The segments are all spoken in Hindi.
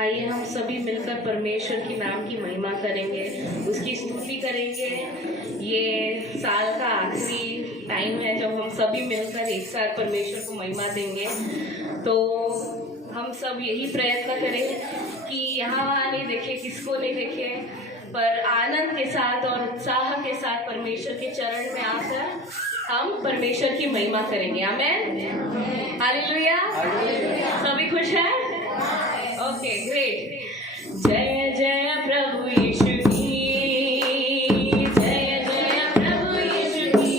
आइए हम सभी मिलकर परमेश्वर की नाम की महिमा करेंगे, उसकी स्तुति करेंगे। ये साल का आखिरी टाइम है जब हम सभी मिलकर एक साथ परमेश्वर को महिमा देंगे। तो हम सब यही प्रयत्न करें कि यहाँ वहाँ नहीं देखे, किसको नहीं देखे, पर आनंद के साथ और उत्साह के साथ परमेश्वर के चरण में आकर हम परमेश्वर की महिमा करेंगे। आमेन, हालेलुया। सभी खुश हैं? Okay, great. जय जय प्रभु यीशु की, जय जय प्रभु यीशु की।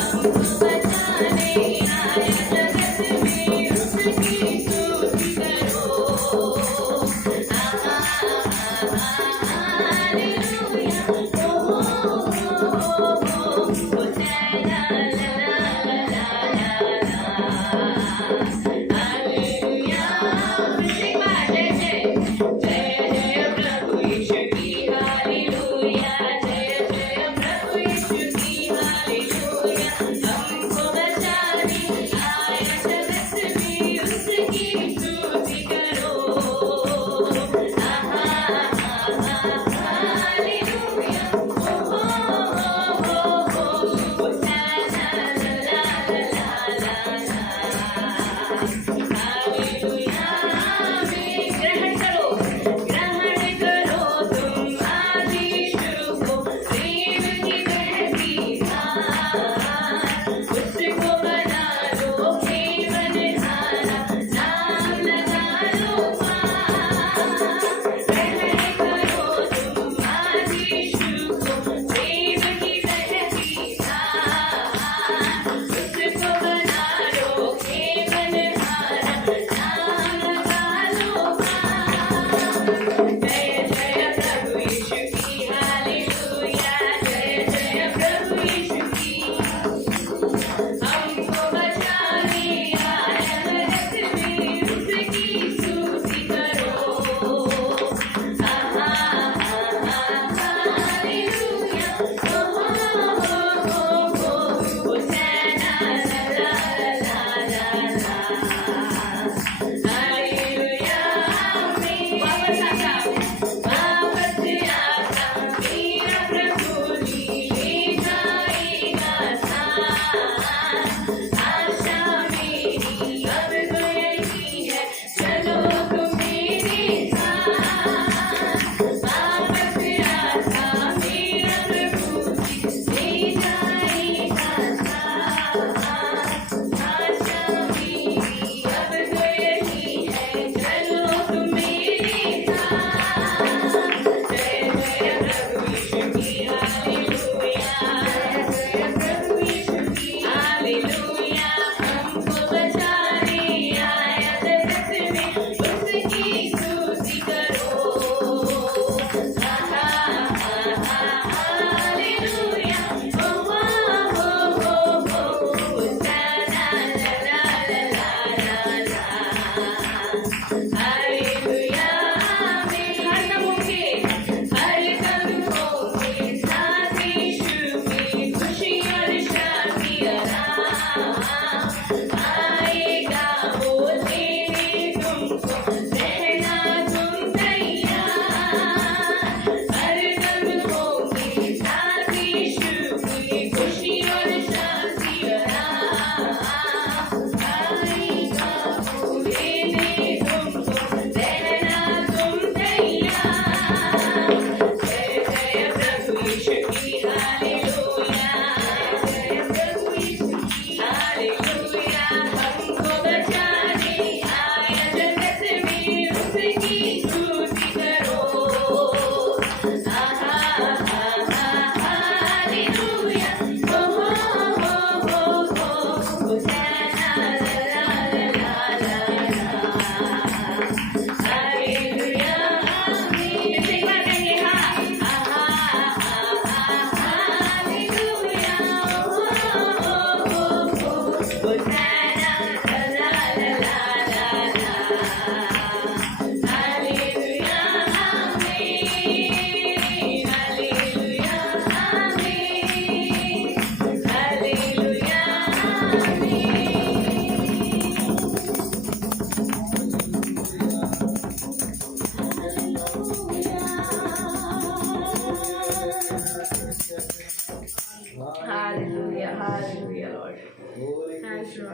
हमको बचाने आया जगत में, उसकी स्तुति करो। हालेलुया, हमको बचाने आया जगत में,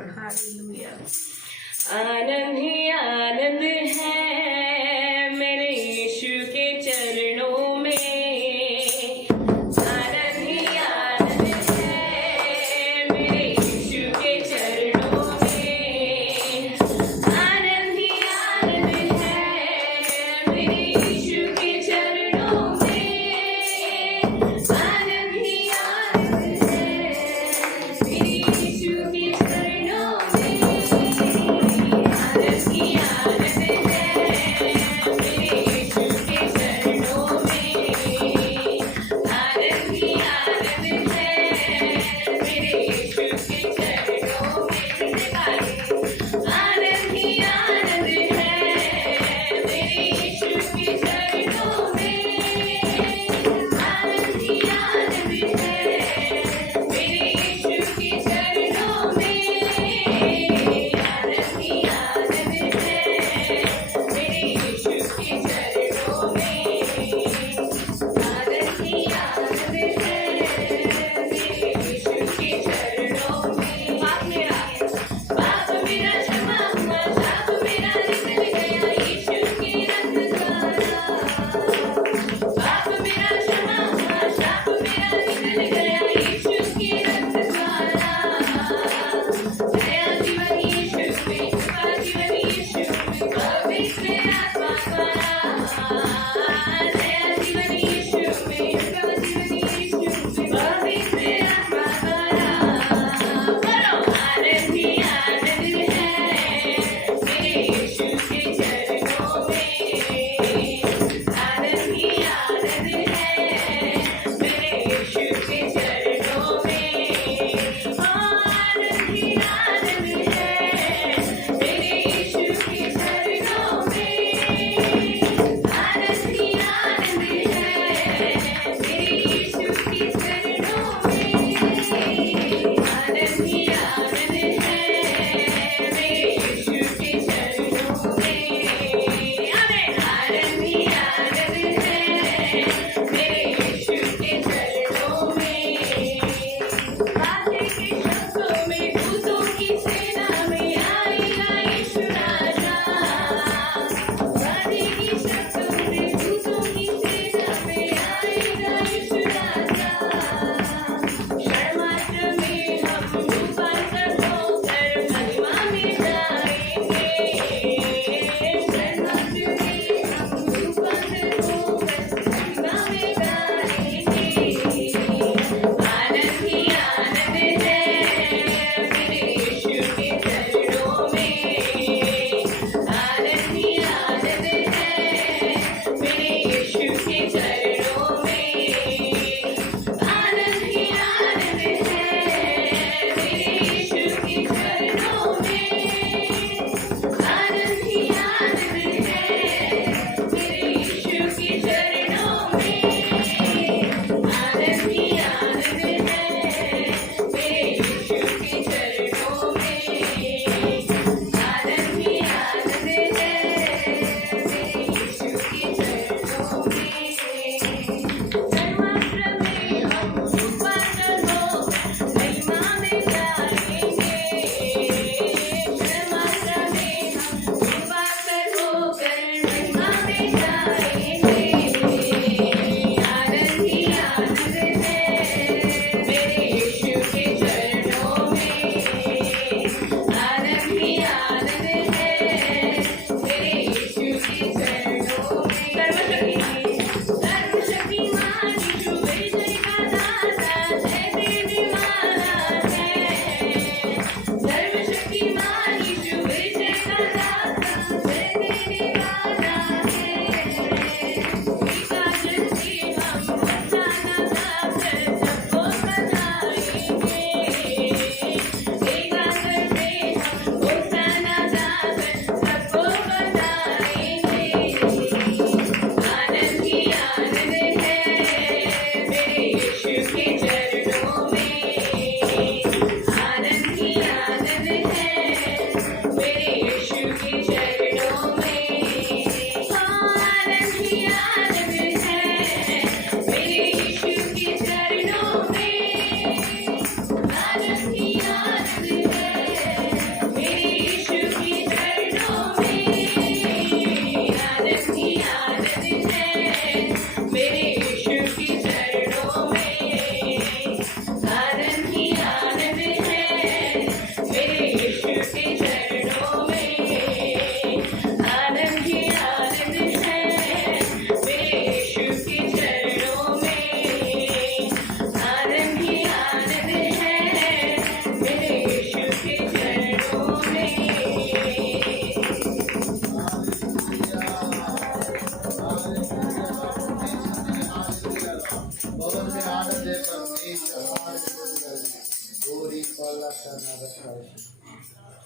गॉड, हालेलुया। आनंद ही आनंद है मेरे यीशु के चरणों में, आनंद ही आनंद है मेरे यीशु के चरणों में, आनंद ही आनंद है मेरे यीशु के चरणों में, आनंद ही आनंद है मेरे यीशु के चरणों में, आनंद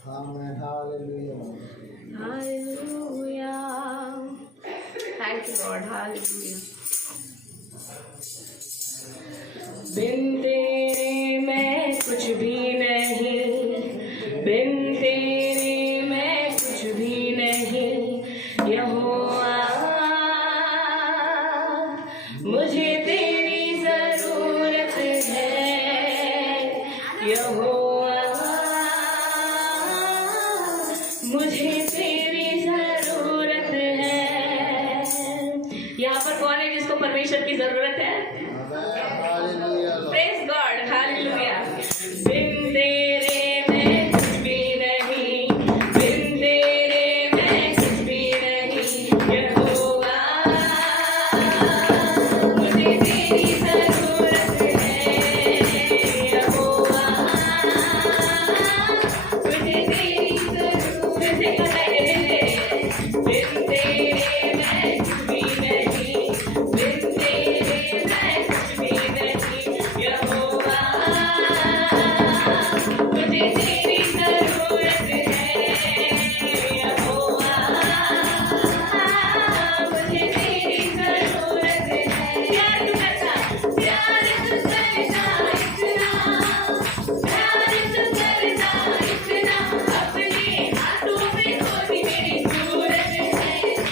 Amen. Hallelujah. Hallelujah. Thank you, Lord. Hallelujah. बिन तेरे मैं कुछ भी नहीं, बिन तेरे मैं कुछ भी नहीं। यहोवा मुझे तेरी जरूरत है, यहोवा मुझे तेरी जरूरत है। यहाँ पर कौन है जिसको परमेश्वर की जरूरत है? Praise God, hallelujah. बिन तेरे मैं कुछ भी नहीं, बिन तेरे मैं कुछ भी नहीं। यहोवा मुझे तेरी जरूरत है, यहोवा मुझे तेरी जरूरत है। बिन तेरे मैं कुछ भी नहीं, बिन तेरे मैं कुछ भी नहीं। यहोवा मुझे तेरी जरूरत है, यहोवा मुझे तेरी जरूरत है। प्यार तू करता, प्यार तू करता इतना, प्यार तू करता इतना, अपने हाथों में खोदी मेरी सूरत है।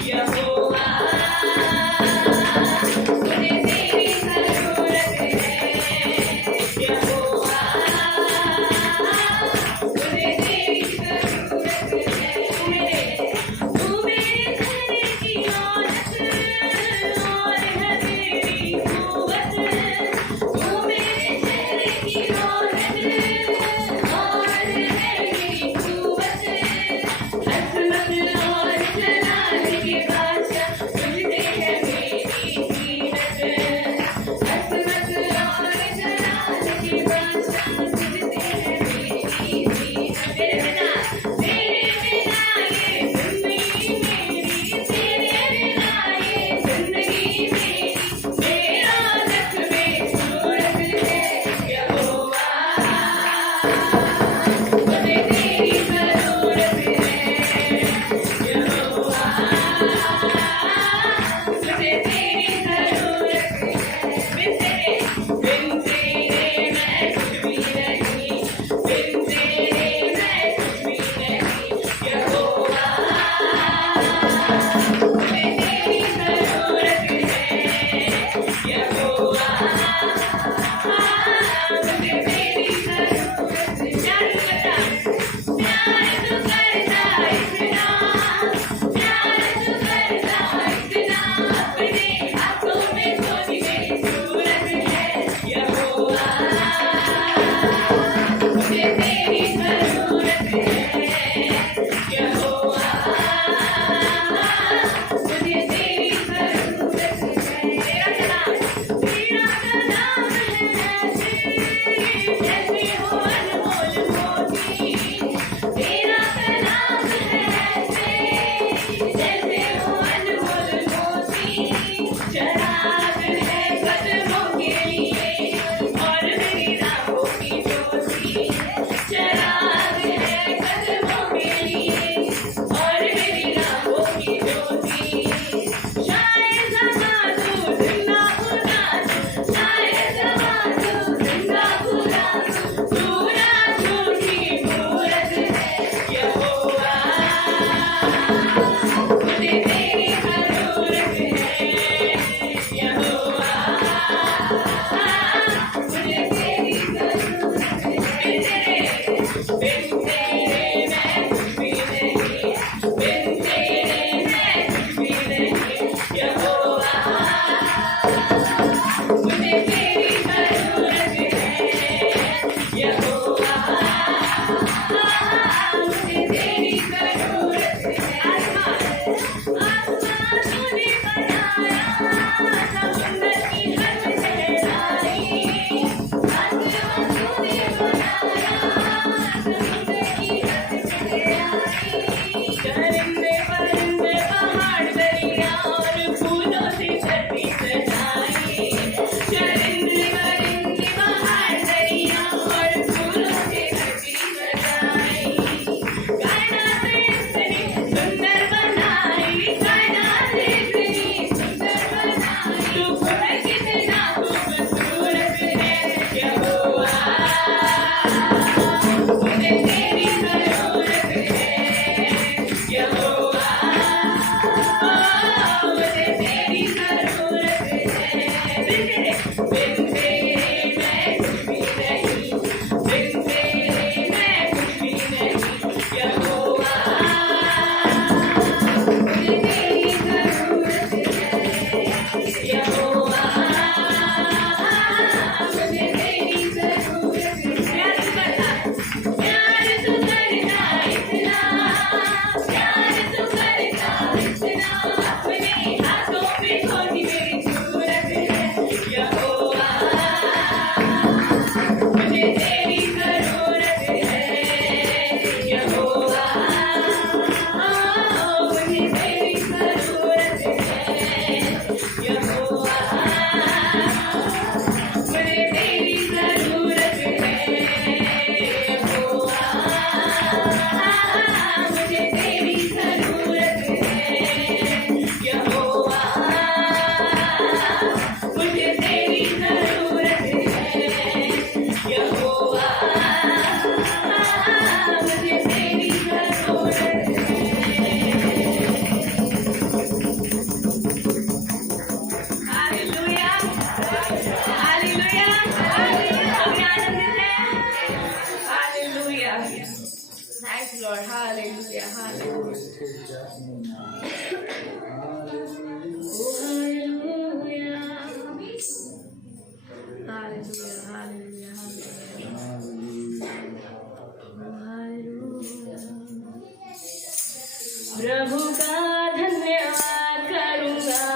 प्रभु का धन्यवाद करूंगा,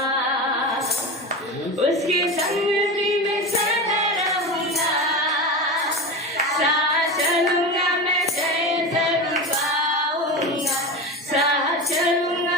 उसके संगति में सदा रहूंगा, साथ चलूंगा मैं जय जरूर पाऊंगा, साथ चलूंगा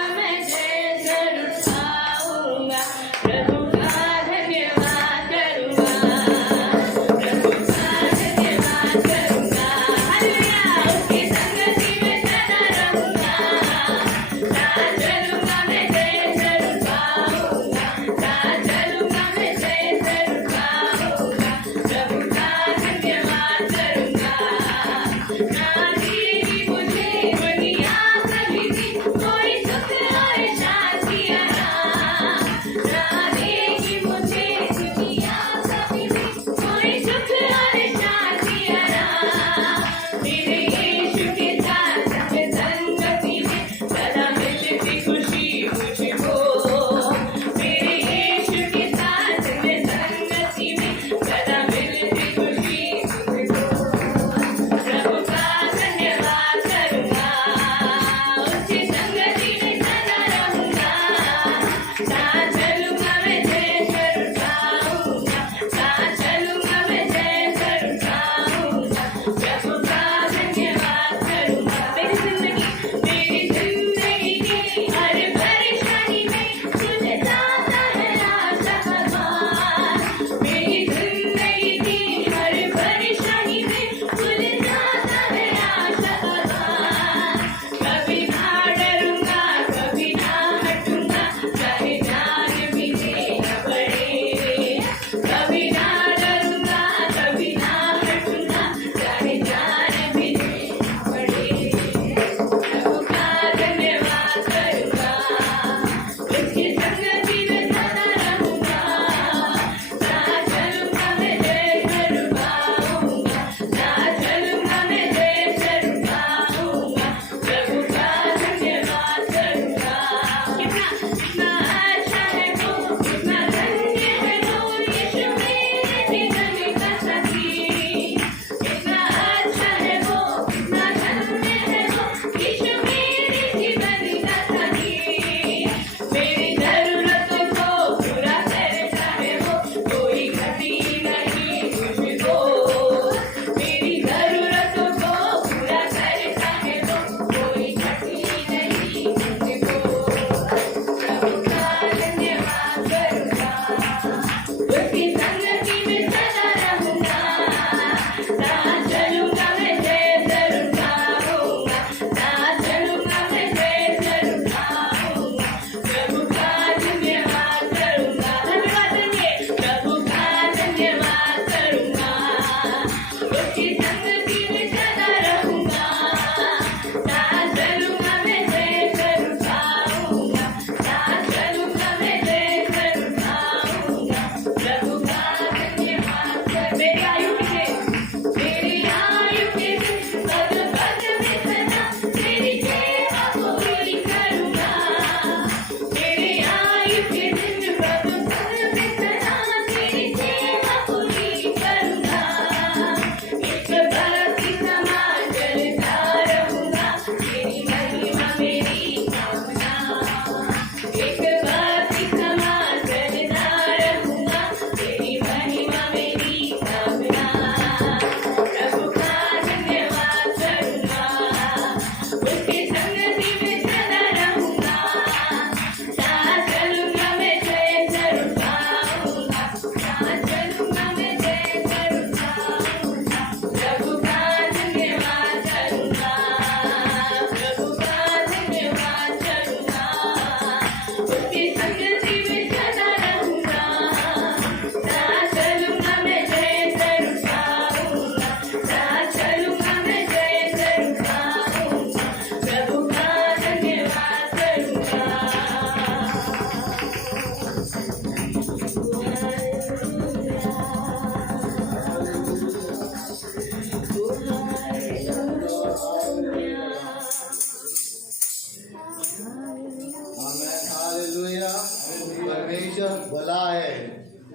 परमेश्वर भला है।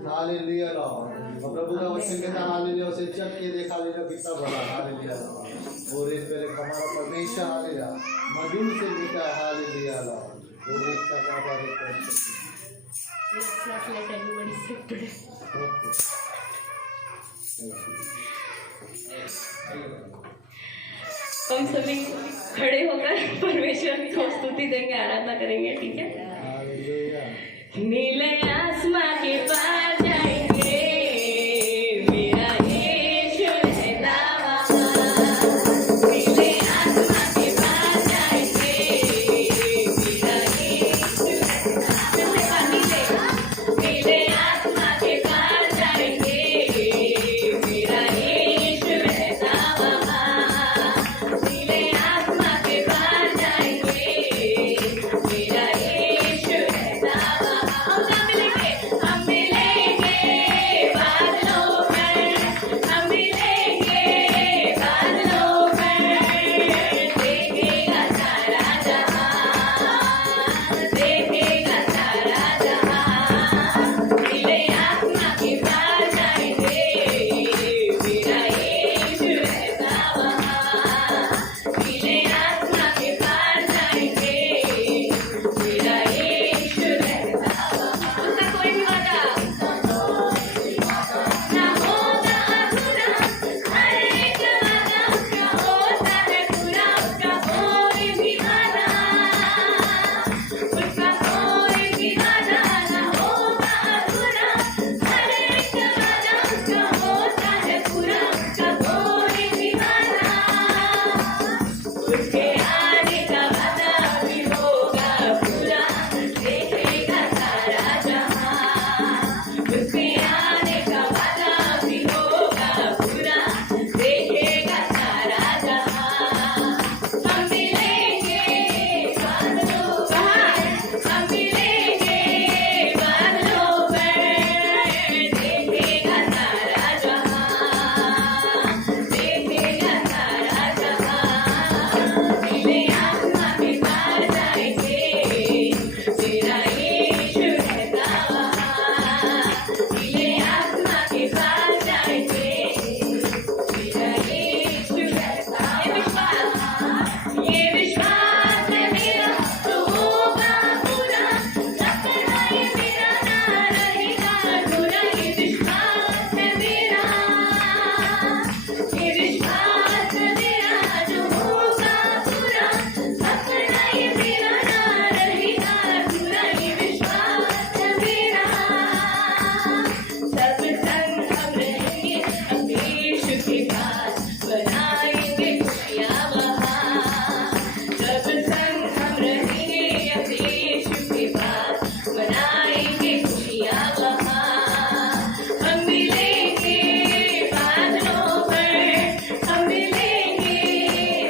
Hallelujah Lord. और प्रभु का वचन कहता है हालेलुया, उसे चख के देखा लेगा कितना भला। Hallelujah Lord. और इस पहले हमारा परमेश्वर हालेलुया मधुर से मीठा है। Hallelujah Lord. वो देखता का बारे में Let's not let anybody sit today. हम सभी खड़े होकर परमेश्वर की को स्तुति देंगे, आराधना करेंगे, ठीक है? हालेलुया। नीले आसमां के पार जाएंगे, मेरा यीशु रहता वहाँ। नीले आसमां के पार जाएंगे, मेरा यीशु रहता वहाँ। नीले आसमां के पार जाएंगे, मेरा यीशु रहता वहाँ। नीले आसमां के पार जाएंगे, मेरा यीशु रहता वहाँ। हम मिलेंगे बादलों पर, हम मिलेंगे बादलों पर। देखेगा सारा जहां, देखेगा सारा जहां। नीले आसमां के पार जाएंगे, मेरा यीशु रहता वहाँ। नीले आसमां के पार जाएंगे, मेरा यीशु रहता वहाँ। उसका कोई भी वादा ना होता अधूरा, हर एक वादा उसका होता है पूरा। उसका कोई भी वादा, उसका कोई भी वादा ना होता अधूरा। हर एक वादा उसका होता है पूरा। उसका कोई भी वादा, उसके आने का वादा भी होगा पूरा। देखेगा सारा जहां, उसके आने का वादा भी होगा पूरा। देखेगा सारा जहां। हम मिलेंगे बादलों पर, हम मिलेंगे बादलों पर। देखेगा सारा जहां, देखेगा सारा जहां। नीले आसमां के पार जाएंगे, मेरा यीशु रहता वहाँ। नीले आसमां के पार जाएंगे, मेरा यीशु रहता वहाँ। ये विश्वास है मेरा तो होगा पूरा। सपना ये मेरा ना रहेगा अधूरा। ये विश्वास है मेरा, ये विश्वास है मेरा जो होगा पूरा। सपना ये मेरा ना रहेगा अधूरा। ये विश्वास है मेरा। सब संग हम रहेंगे अपने यीशु के पास, बनाएंगे खुशियाँ वहाँ। सब संग हम रहेंगे अपने यीशु के पास, बनाएंगे खुशियाँ वहाँ। हम मिलेंगे बादलों पर, हम मिलेंगे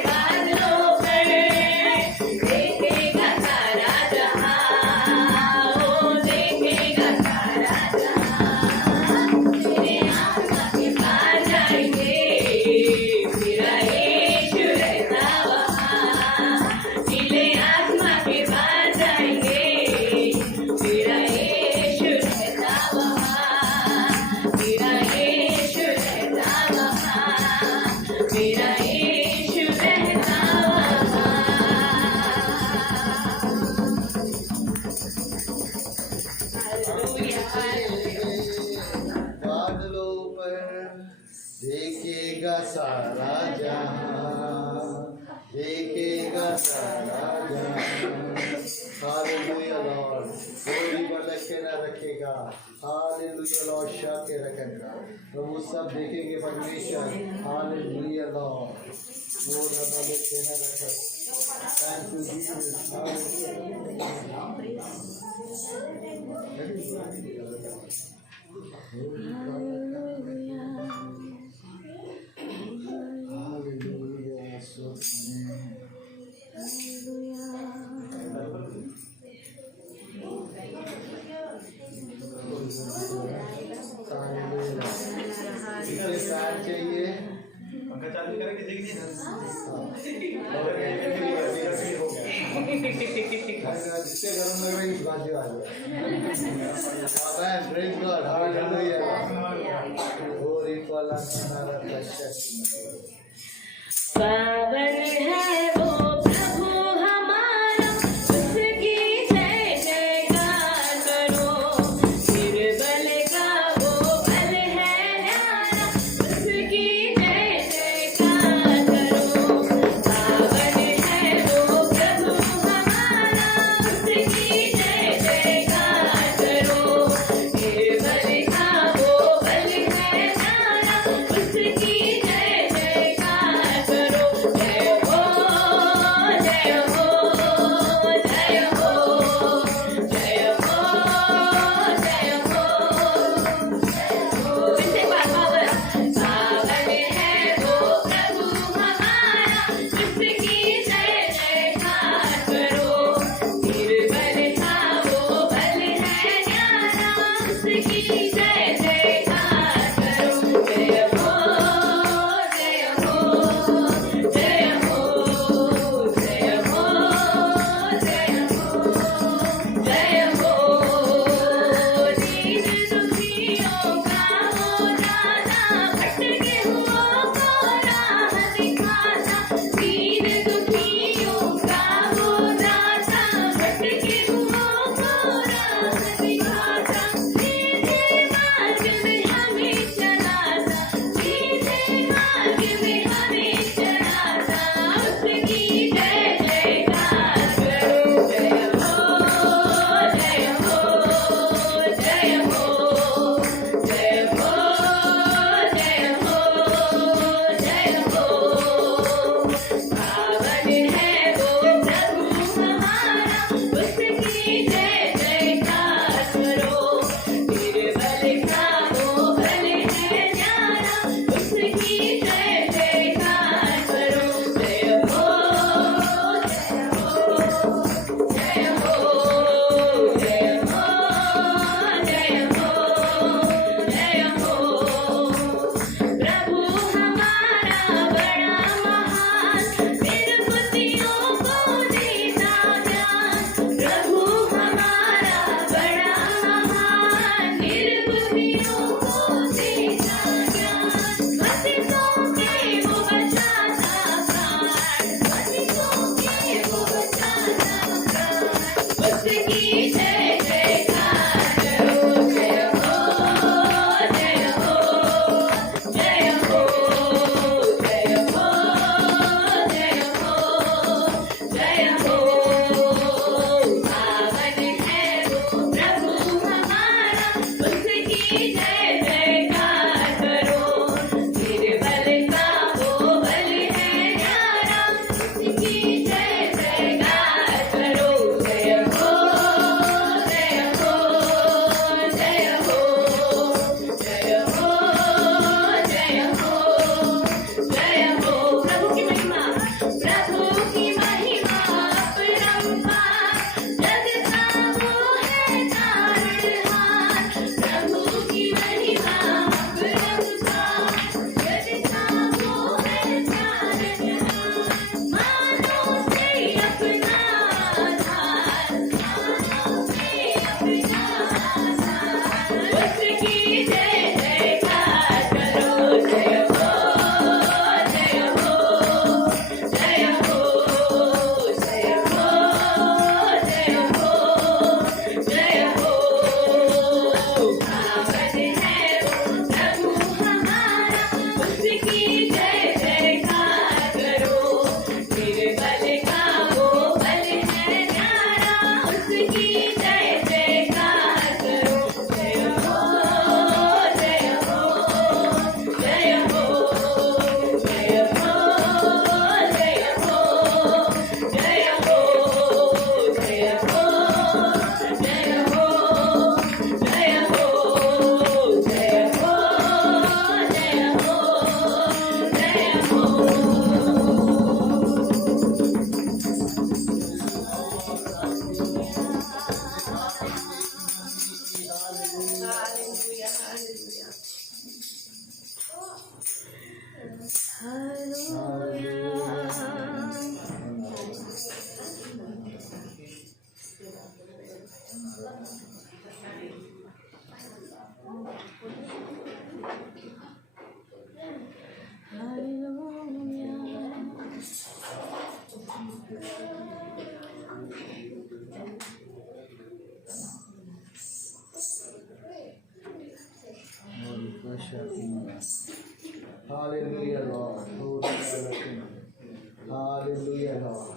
बादलों पर। देखेगा सारा जहां, ओ देखेगा सारा जहां। मेरे आसमां के पार जाएंगे, मेरा यीशु रहता वहाँ। नीले आसमां के पार जाएंगे, मेरा यीशु रहता वहाँ। मेरा यीशु रहता वहाँ। मेरा यीशु रहता वहाँ। बादलों पर देखेगा सारा जहां, देखेगा सारा जहां। Hallelujah Lord. कोई भी भटक के ना रखेगा। हालेलुया लॉर्ड, शक के रखेगा। प्रभु सब देखेंगे परमेश्वर। Hallelujah Lord. वो भटक के ना रखे। Thank you Jesus. हालेलुया। इसे साथ चाहिए। पंखा चालू करें किसी के लिए? हाँ। जिसके घरों में रही बाजी वाली आमेन प्रेज गॉड हालेलुया और एक वाला नारा पावन है वो प्रभु हमारा, उसकी जय जयकार करो। निर्बल का वो बल है न्यारा, उसकी जय जयकार करो। पावन है वो प्रभु हमारा, उसकी जय जयकार करो। निर्बल का वो बल है न्यारा, उसकी जय जयकार करो। जय हो Hallelujah, Lord. Hallelujah, Lord.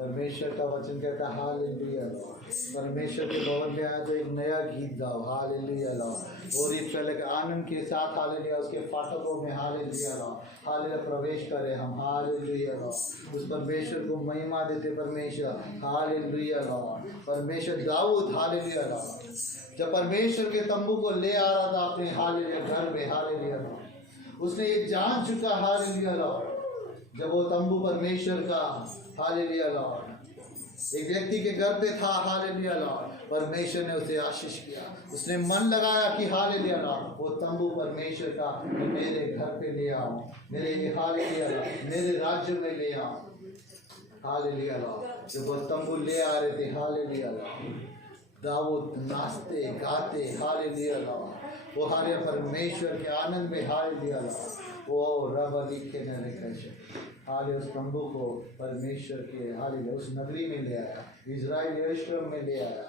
परमेश्वर का वचन कहता है हालेलुया लॉर्ड। परमेश्वर के भवन में आज एक नया गीत गाओ हालेलुया लॉर्ड। और इस पहले के आनंद के साथ हालेलुया उसके फाटकों में हालेलुया लॉर्ड। हालेलुया प्रवेश करें हम हालेलुया लॉर्ड। उस परमेश्वर को महिमा देते परमेश्वर हालेलुया लॉर्ड। परमेश्वर दाऊद हालेलुया लॉर्ड जब परमेश्वर के तंबू को ले आ रहा था अपने हालेलुया घर में हालेलुया लॉर्ड उसने ये जान चुका हालेलुया लॉर्ड जब वो तंबू परमेश्वर का हालेलुया लॉर्ड एक व्यक्ति के घर पे था हालेलुया लॉर्ड परमेश्वर ने उसे आशीष किया उसने मन लगाया कि हालेलुया लॉर्ड वो तंबू परमेश्वर का मैं मेरे घर पे ले आऊं मेरे हालेलुया लॉर्ड मेरे राज्य में ले आऊं हालेलुया लॉर्ड जब वो तंबू ले आ रहे थे हालेलुया लॉर्ड दाऊद नाचते गाते हालेलुया लॉर्ड वो हारे परमेश्वर के आनंद में हालेलुया लॉर्ड वो रब लिखे न लिखे हाले उस तंबू को परमेश्वर के हाले उस नगरी में ले आया इज़राइल यरूशलेम में ले आया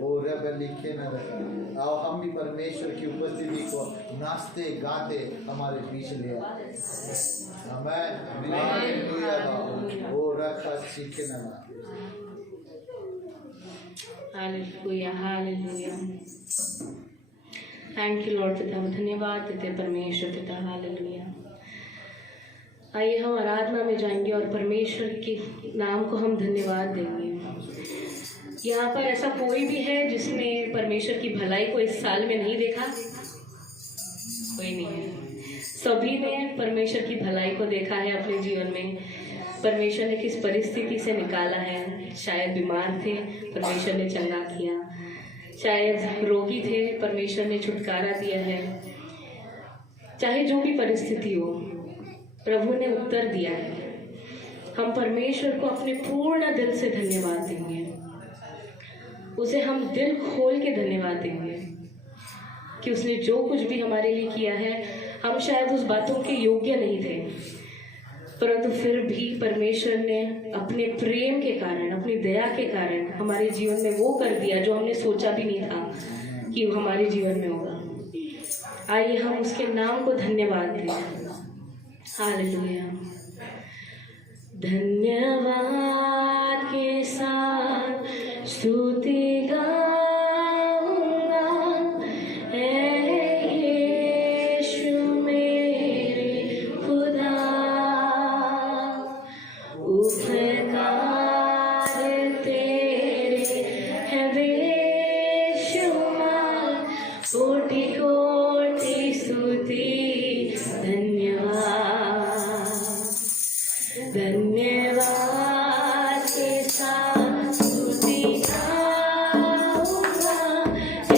वो रब लिखे न रखे आओ हम भी परमेश्वर की उपस्थिति को नाचते गाते हमारे बीच ले आए हमें हालेलुया लॉर्ड वो रखा सीखे न hallelujah hallelujah. Thank you Lord पिता धन्यवाद देते परमेश्वर पिता हालेलुया। आइए हम आराधना में जाएंगे और परमेश्वर के नाम को हम धन्यवाद देंगे। यहाँ पर ऐसा कोई भी है जिसने परमेश्वर की भलाई को इस साल में नहीं देखा? कोई नहीं है। सभी ने परमेश्वर की भलाई को देखा है अपने जीवन में। परमेश्वर ने किस परिस्थिति से निकाला है। शायद बीमार थे, परमेश्वर ने चंगा किया। शायद रोगी थे, परमेश्वर ने छुटकारा दिया है। चाहे जो भी परिस्थिति हो, प्रभु ने उत्तर दिया है। हम परमेश्वर को अपने पूर्ण दिल से धन्यवाद देंगे। उसे हम दिल खोल के धन्यवाद देंगे कि उसने जो कुछ भी हमारे लिए किया है। हम शायद उस बातों के योग्य नहीं थे, परंतु फिर भी परमेश्वर ने अपने प्रेम के कारण, अपनी दया के कारण हमारे जीवन में वो कर दिया जो हमने सोचा भी नहीं था कि वो हमारे जीवन में होगा। आइए हम उसके नाम को धन्यवाद दें। हालेलुया। धन्यवाद के साथ स्तुति गाऊंगा, ऐ यीशु मेरे खुदा। उपकार तेरे है बेशुमार, कोटि कोटि स्तुति धन्यवाद। धन्यवाद के साथ स्तुति गाऊंगा, ऐ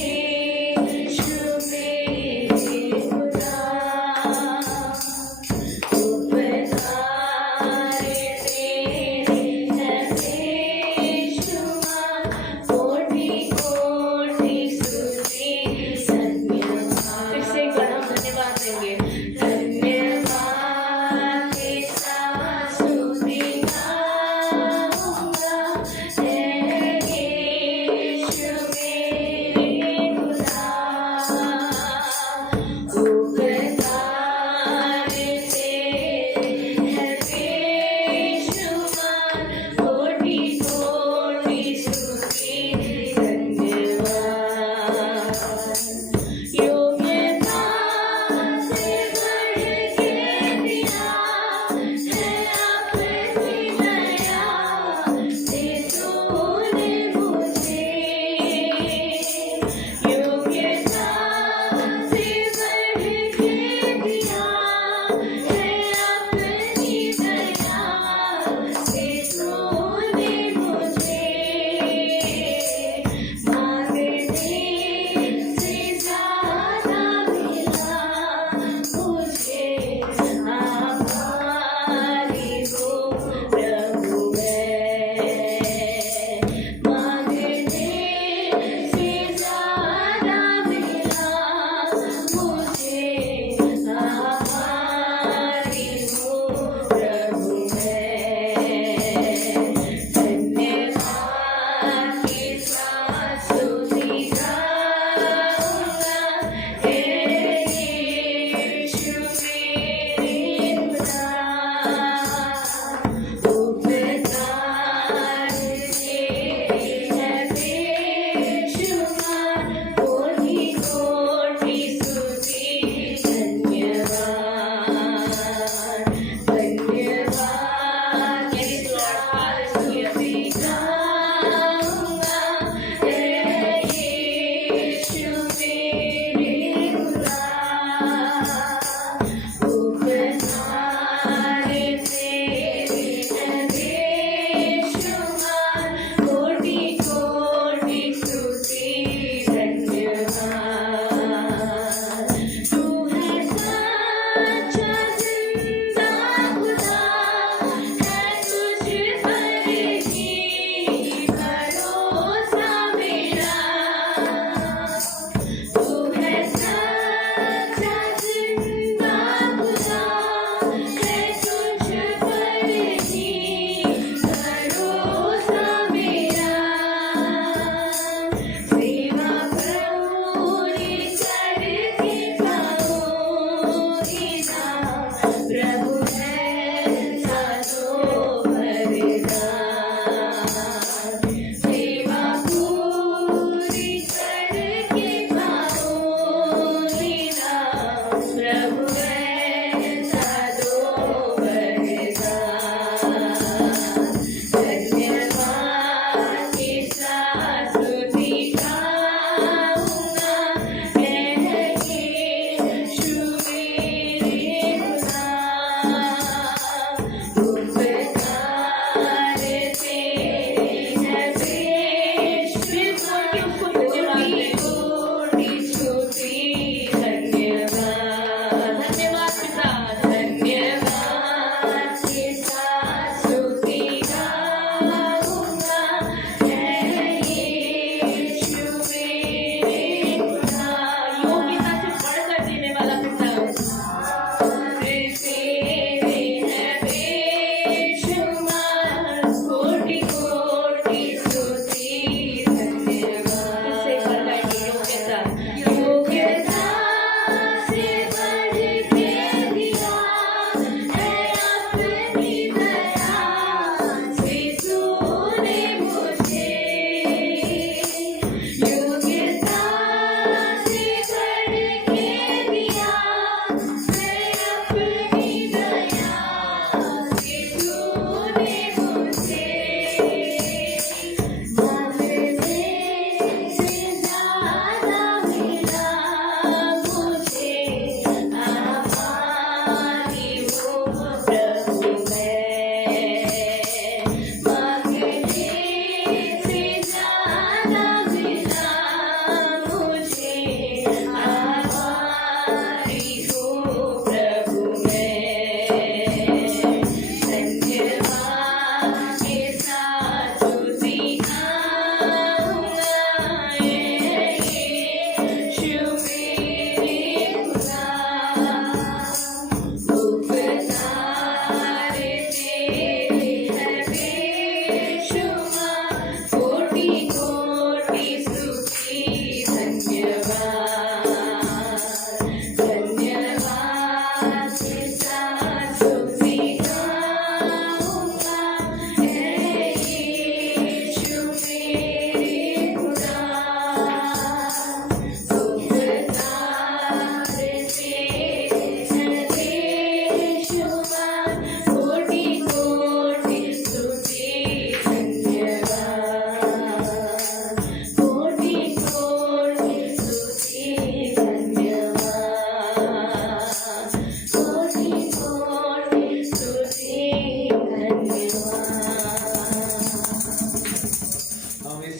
यीशु मेरे खुदा। उपकार तेरे है बेशुमार, कोटि कोटि स्तुति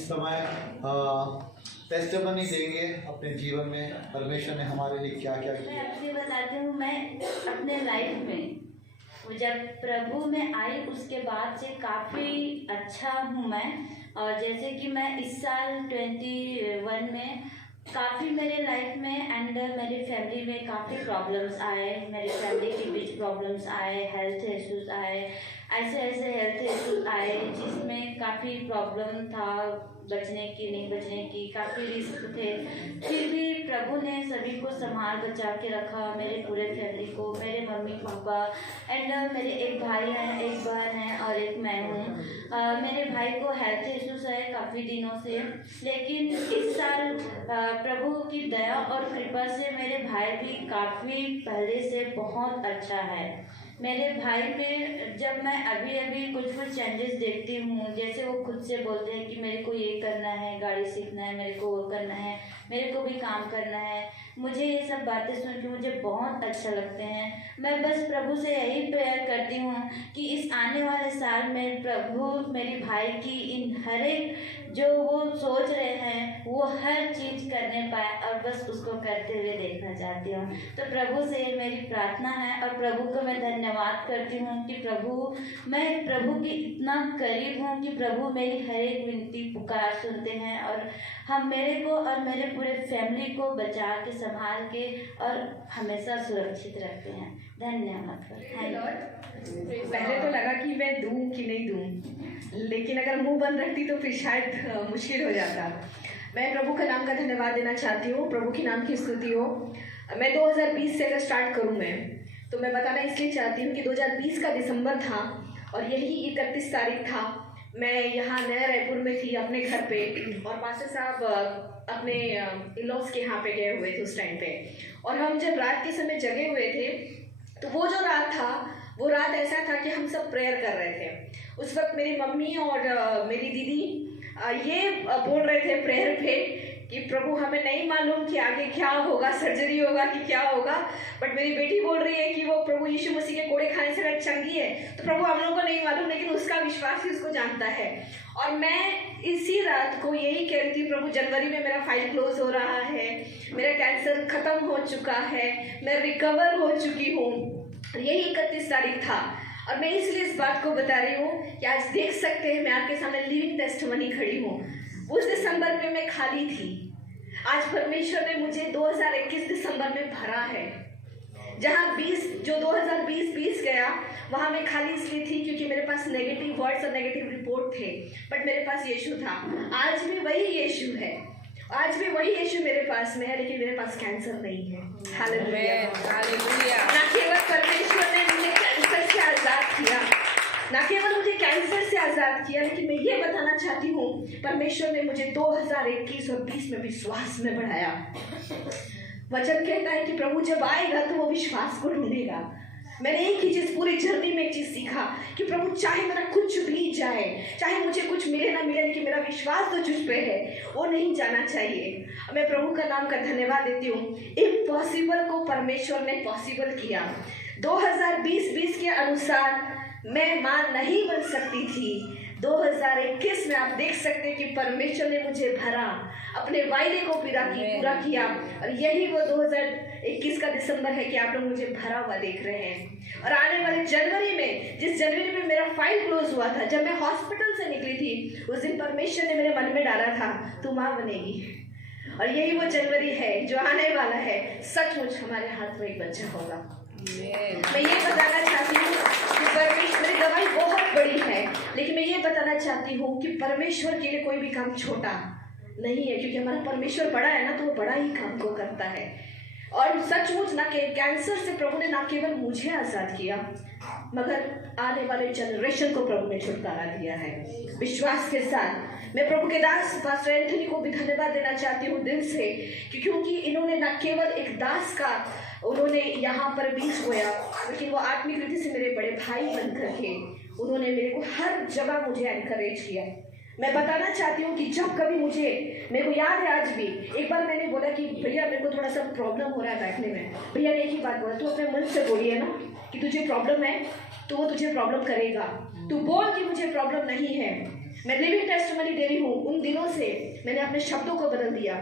इस समय टेस्टिमनी देंगे अपने जीवन में परमेश्वर ने हमारे लिए क्या क्या मैं किया। आपसे बताती हूँ, मैं अपने लाइफ में जब प्रभु में आई उसके बाद से काफ़ी अच्छा हूँ मैं। और जैसे कि मैं इस साल 21 में काफ़ी मेरे लाइफ में एंड मेरी फैमिली में काफ़ी प्रॉब्लम्स आए, मेरी फैमिली के बीच प्रॉब्लम्स आए, हेल्थ इश्यूज आए, ऐसे हेल्थ इश्यूज आए जिसमें काफ़ी प्रॉब्लम था, बचने की नहीं बचने की काफ़ी रिस्क थे। फिर भी प्रभु ने सभी को संभाल बचा के रखा, मेरे पूरे फैमिली को, मेरे मम्मी पापा एंड मेरे एक भाई हैं, एक बहन है और एक मैं हूँ। मेरे भाई को हेल्थ इश्यूज है काफ़ी दिनों से, लेकिन इस साल प्रभु की दया और कृपा से मेरे भाई भी काफ़ी पहले से बहुत अच्छा है। मेरे भाई में जब मैं अभी कुछ चेंजेस देखती हूँ, जैसे वो खुद से बोलते हैं कि मेरे को ये करना है, गाड़ी सीखना है, मेरे को वो करना है, मेरे को भी काम करना है, मुझे ये सब बातें सुन के मुझे बहुत अच्छा लगते हैं। मैं बस प्रभु से यही प्रेयर करती हूँ कि इस आने वाले साल में प्रभु मेरे भाई की इन हर एक जो वो सोच रहे हैं वो हर चीज़ करने पाए और बस उसको करते हुए देखना चाहती हूँ। तो प्रभु से ये मेरी प्रार्थना है और प्रभु को मैं धन्यवाद करती हूँ कि मैं प्रभु की इतना करीब हूँ कि प्रभु मेरी हर एक विनती पुकार सुनते हैं और हम मेरे को और मेरे पूरे फैमिली को बचा के संभाल के और हमेशा सुरक्षित रखते हैं। धन्यवाद। पहले तो लगा कि मैं दूं कि नहीं दूं, लेकिन अगर मुंह बंद रखती तो फिर शायद मुश्किल हो जाता। मैं प्रभु का नाम का धन्यवाद देना चाहती हूँ, प्रभु की नाम की स्तुति हो। मैं 2020 से अगर स्टार्ट करूँ तो मैं बताना इसलिए चाहती हूँ कि 2020 का दिसंबर था और यही 31 तारीख था। मैं यहाँ नया रायपुर में थी अपने घर पे और पास्टर साहब अपने इन-लॉज के यहाँ पे गए हुए थे उस टाइम पे, और हम जब रात के समय जगे हुए थे तो वो जो रात था वो रात ऐसा था कि हम सब प्रेयर कर रहे थे। उस वक्त मेरी मम्मी और मेरी दीदी ये बोल रहे थे प्रेयर पे कि प्रभु हमें नहीं मालूम कि आगे क्या होगा, सर्जरी होगा कि क्या होगा, बट मेरी बेटी बोल रही है कि वो प्रभु यीशु मसीह के कोड़े खाने से अगर चंगी है तो प्रभु हम लोगों को नहीं मालूम, लेकिन उसका विश्वास ही उसको जानता है। और मैं इसी रात को यही कह रही थी, प्रभु जनवरी में मेरा फाइल क्लोज हो रहा है, मेरा कैंसर खत्म हो चुका है, मैं रिकवर हो चुकी हूँ। यही 31 तारीख था और मैं इसलिए इस बात को बता रही हूँ कि आज देख सकते हैं मैं आपके सामने लिविंग टेस्टिमनी खड़ी हूँ। उस दिसंबर में मैं खाली थी, आज परमेश्वर ने मुझे 2021 दिसंबर में भरा है। जहाँ 2020 गया वहाँ मैं खाली इसलिए थी क्योंकि मेरे पास नेगेटिव वर्ड्स और नेगेटिव रिपोर्ट थे, बट मेरे पास यीशु था। आज भी वही यीशु है, आज भी वही यीशु मेरे पास में है, लेकिन मेरे पास कैंसर नहीं है। हालेलुया। ना केवल परमेश्वर ने मुझे कैंसर से आजाद किया, ना केवल मुझे कैंसर से आजाद किया, लेकिन मैं ये बताना चाहती हूँ परमेश्वर ने मुझे 2021 और 20 में विश्वास में बढ़ाया। वचन कहता है कि प्रभु जब आएगा तो वो विश्वास को ढूंढेगा। मैंने एक ही चीज़ पूरी जर्नी में एक चीज़ सीखा कि प्रभु चाहे मेरा कुछ भी जाए, चाहे मुझे कुछ मिले ना मिले, लेकिन मेरा विश्वास तो तुझ पे है, वो नहीं जाना चाहिए। मैं प्रभु का नाम का धन्यवाद देती हूँ। इम्पॉसिबल को परमेश्वर ने पॉसिबल किया। 2020 के अनुसार मैं मां नहीं बन सकती थी, 2021 में आप देख सकते हैं कि परमेश्वर ने मुझे भरा, अपने वायदे को पूरा किया, और यही वो 2021 का दिसंबर है कि आप लोग मुझे भरा हुआ देख रहे हैं। और आने वाले जनवरी में, जिस जनवरी में मेरा फाइल क्लोज हुआ था, जब मैं हॉस्पिटल से निकली थी, उस दिन परमेश्वर ने मेरे मन में डाला था तू माँ बनेगी, और यही वो जनवरी है जो आने वाला है। सचमुच हमारे हाथ में एक बच्चा होगा। मैं ये बताना चाहती हूँ कि परमेश्वर, मेरी दवाई बहुत बड़ी है, लेकिन मैं ये बताना चाहती हूँ कि परमेश्वर के लिए कोई भी काम छोटा नहीं है, क्योंकि हमारा परमेश्वर बड़ा है ना, तो वो बड़ा ही काम को करता है। और सचमुच ना कैंसर से प्रभु ने ना केवल मुझे आज़ाद किया, मगर आने वाले जनरेशन को प्रभु ने छुटकारा दिया है। विश्वास के साथ मैं प्रभु के दास पास्टर एंथनी को भी धन्यवाद देना चाहती हूँ दिल से, क्योंकि इन्होंने न केवल एक दास का उन्होंने यहाँ पर बीज बोया, लेकिन वो आत्मिक रीति से मेरे बड़े भाई बन करके उन्होंने मेरे को हर जगह मुझे एनकरेज किया। मैं बताना चाहती हूँ कि जब कभी मेरे को याद है आज भी, एक बार मैंने बोला कि भैया मेरे को थोड़ा सा प्रॉब्लम हो रहा है बैठने में। भैया ने एक ही बात बोला, तू अपने मन से बोलिए ना कि तुझे प्रॉब्लम है, तो वो तुझे प्रॉब्लम करेगा। तू बोल कि मुझे प्रॉब्लम नहीं है, मैं लिविंग टेस्टिमनी दे रही हूँ। उन दिनों से मैंने अपने शब्दों को बदल दिया।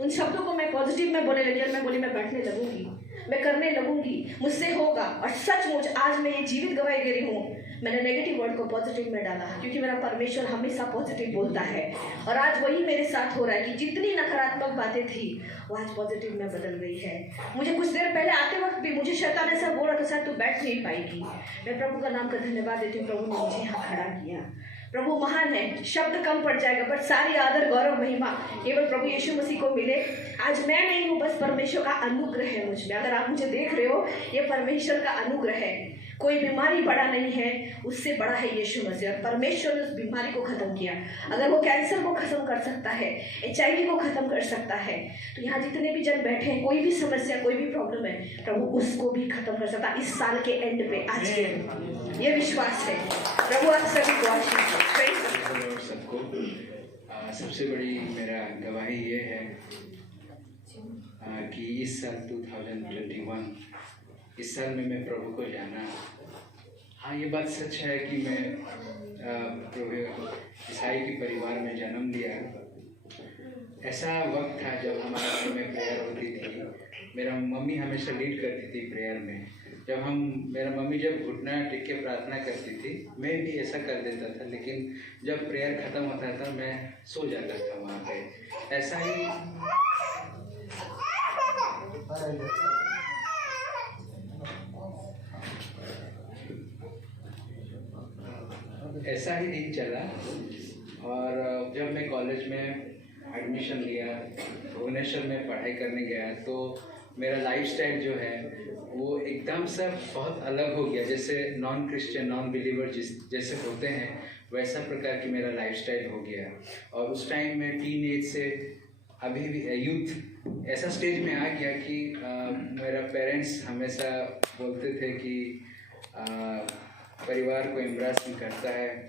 उन शब्दों को मैं पॉजिटिव में बोलने लगी और मैं बोली मैं बैठने लगूंगी, मैं करने लगूंगी, मुझसे होगा। और सचमुच आज मैं ये जीवित गवाही दे रही हूँ, मैंने नेगेटिव वर्ड को पॉजिटिव में डाला, क्योंकि मेरा परमेश्वर हमेशा पॉजिटिव बोलता है। और आज वही मेरे साथ हो रहा है कि जितनी नकारात्मक बातें थी वो आज पॉजिटिव में बदल गई है। मुझे कुछ देर पहले आते वक्त भी मुझे शैतान ऐसा बोल रहा था, शायद तू बैठ नहीं पाएगी। मैं प्रभु का नाम का धन्यवाद देती हूँ, प्रभु ने मुझे यहाँ खड़ा किया। प्रभु महान है, शब्द कम पड़ जाएगा, पर सारी आदर गौरव महिमा केवल प्रभु यीशु मसीह को मिले। आज मैं नहीं हूँ, बस परमेश्वर का अनुग्रह है मुझ में। अगर आप मुझे देख रहे हो, ये परमेश्वर का अनुग्रह है। कोई बीमारी बड़ा नहीं है, उससे बड़ा है यीशु मसीह। और परमेश्वर ने उस बीमारी को खत्म किया। अगर वो कैंसर को खत्म कर सकता है, HIV को खत्म कर सकता है, तो यहाँ जितने भी जन बैठे हैं, कोई भी समस्या, कोई भी प्रॉब्लम है, प्रभु उसको भी खत्म कर सकता है इस साल के एंड पे, आज के दिन। ये विश्वास है। प्रभु आप सभी को आशीष दे। और सबको सबसे बड़ी मेरा गवाही ये है कि इस साल 2021 इस साल में मैं प्रभु को जाना। हाँ, ये बात सच है कि मैं प्रभु ईसाई के परिवार में जन्म लिया। ऐसा वक्त था जब हमारे घर में प्रेयर होती थी। मेरा मम्मी हमेशा लीड करती थी प्रेयर में। मेरा मम्मी जब घुटना टेक के प्रार्थना करती थी, मैं भी ऐसा कर देता था। लेकिन जब प्रेयर ख़त्म होता था, मैं सो जाता था वहाँ पे। ऐसा ही दिन चला। और जब मैं कॉलेज में एडमिशन लिया, भुवनेश्वर में पढ़ाई करने गया, तो मेरा लाइफस्टाइल जो है वो एकदम से बहुत अलग हो गया। जैसे नॉन क्रिश्चियन, नॉन बिलीवर जैसे होते हैं, वैसा प्रकार की मेरा लाइफस्टाइल हो गया। और उस टाइम में टीन एज से अभी भी यूथ ऐसा स्टेज में आ गया कि मेरा पेरेंट्स हमेशा बोलते थे कि परिवार को एम्ब्रेस नहीं करता है,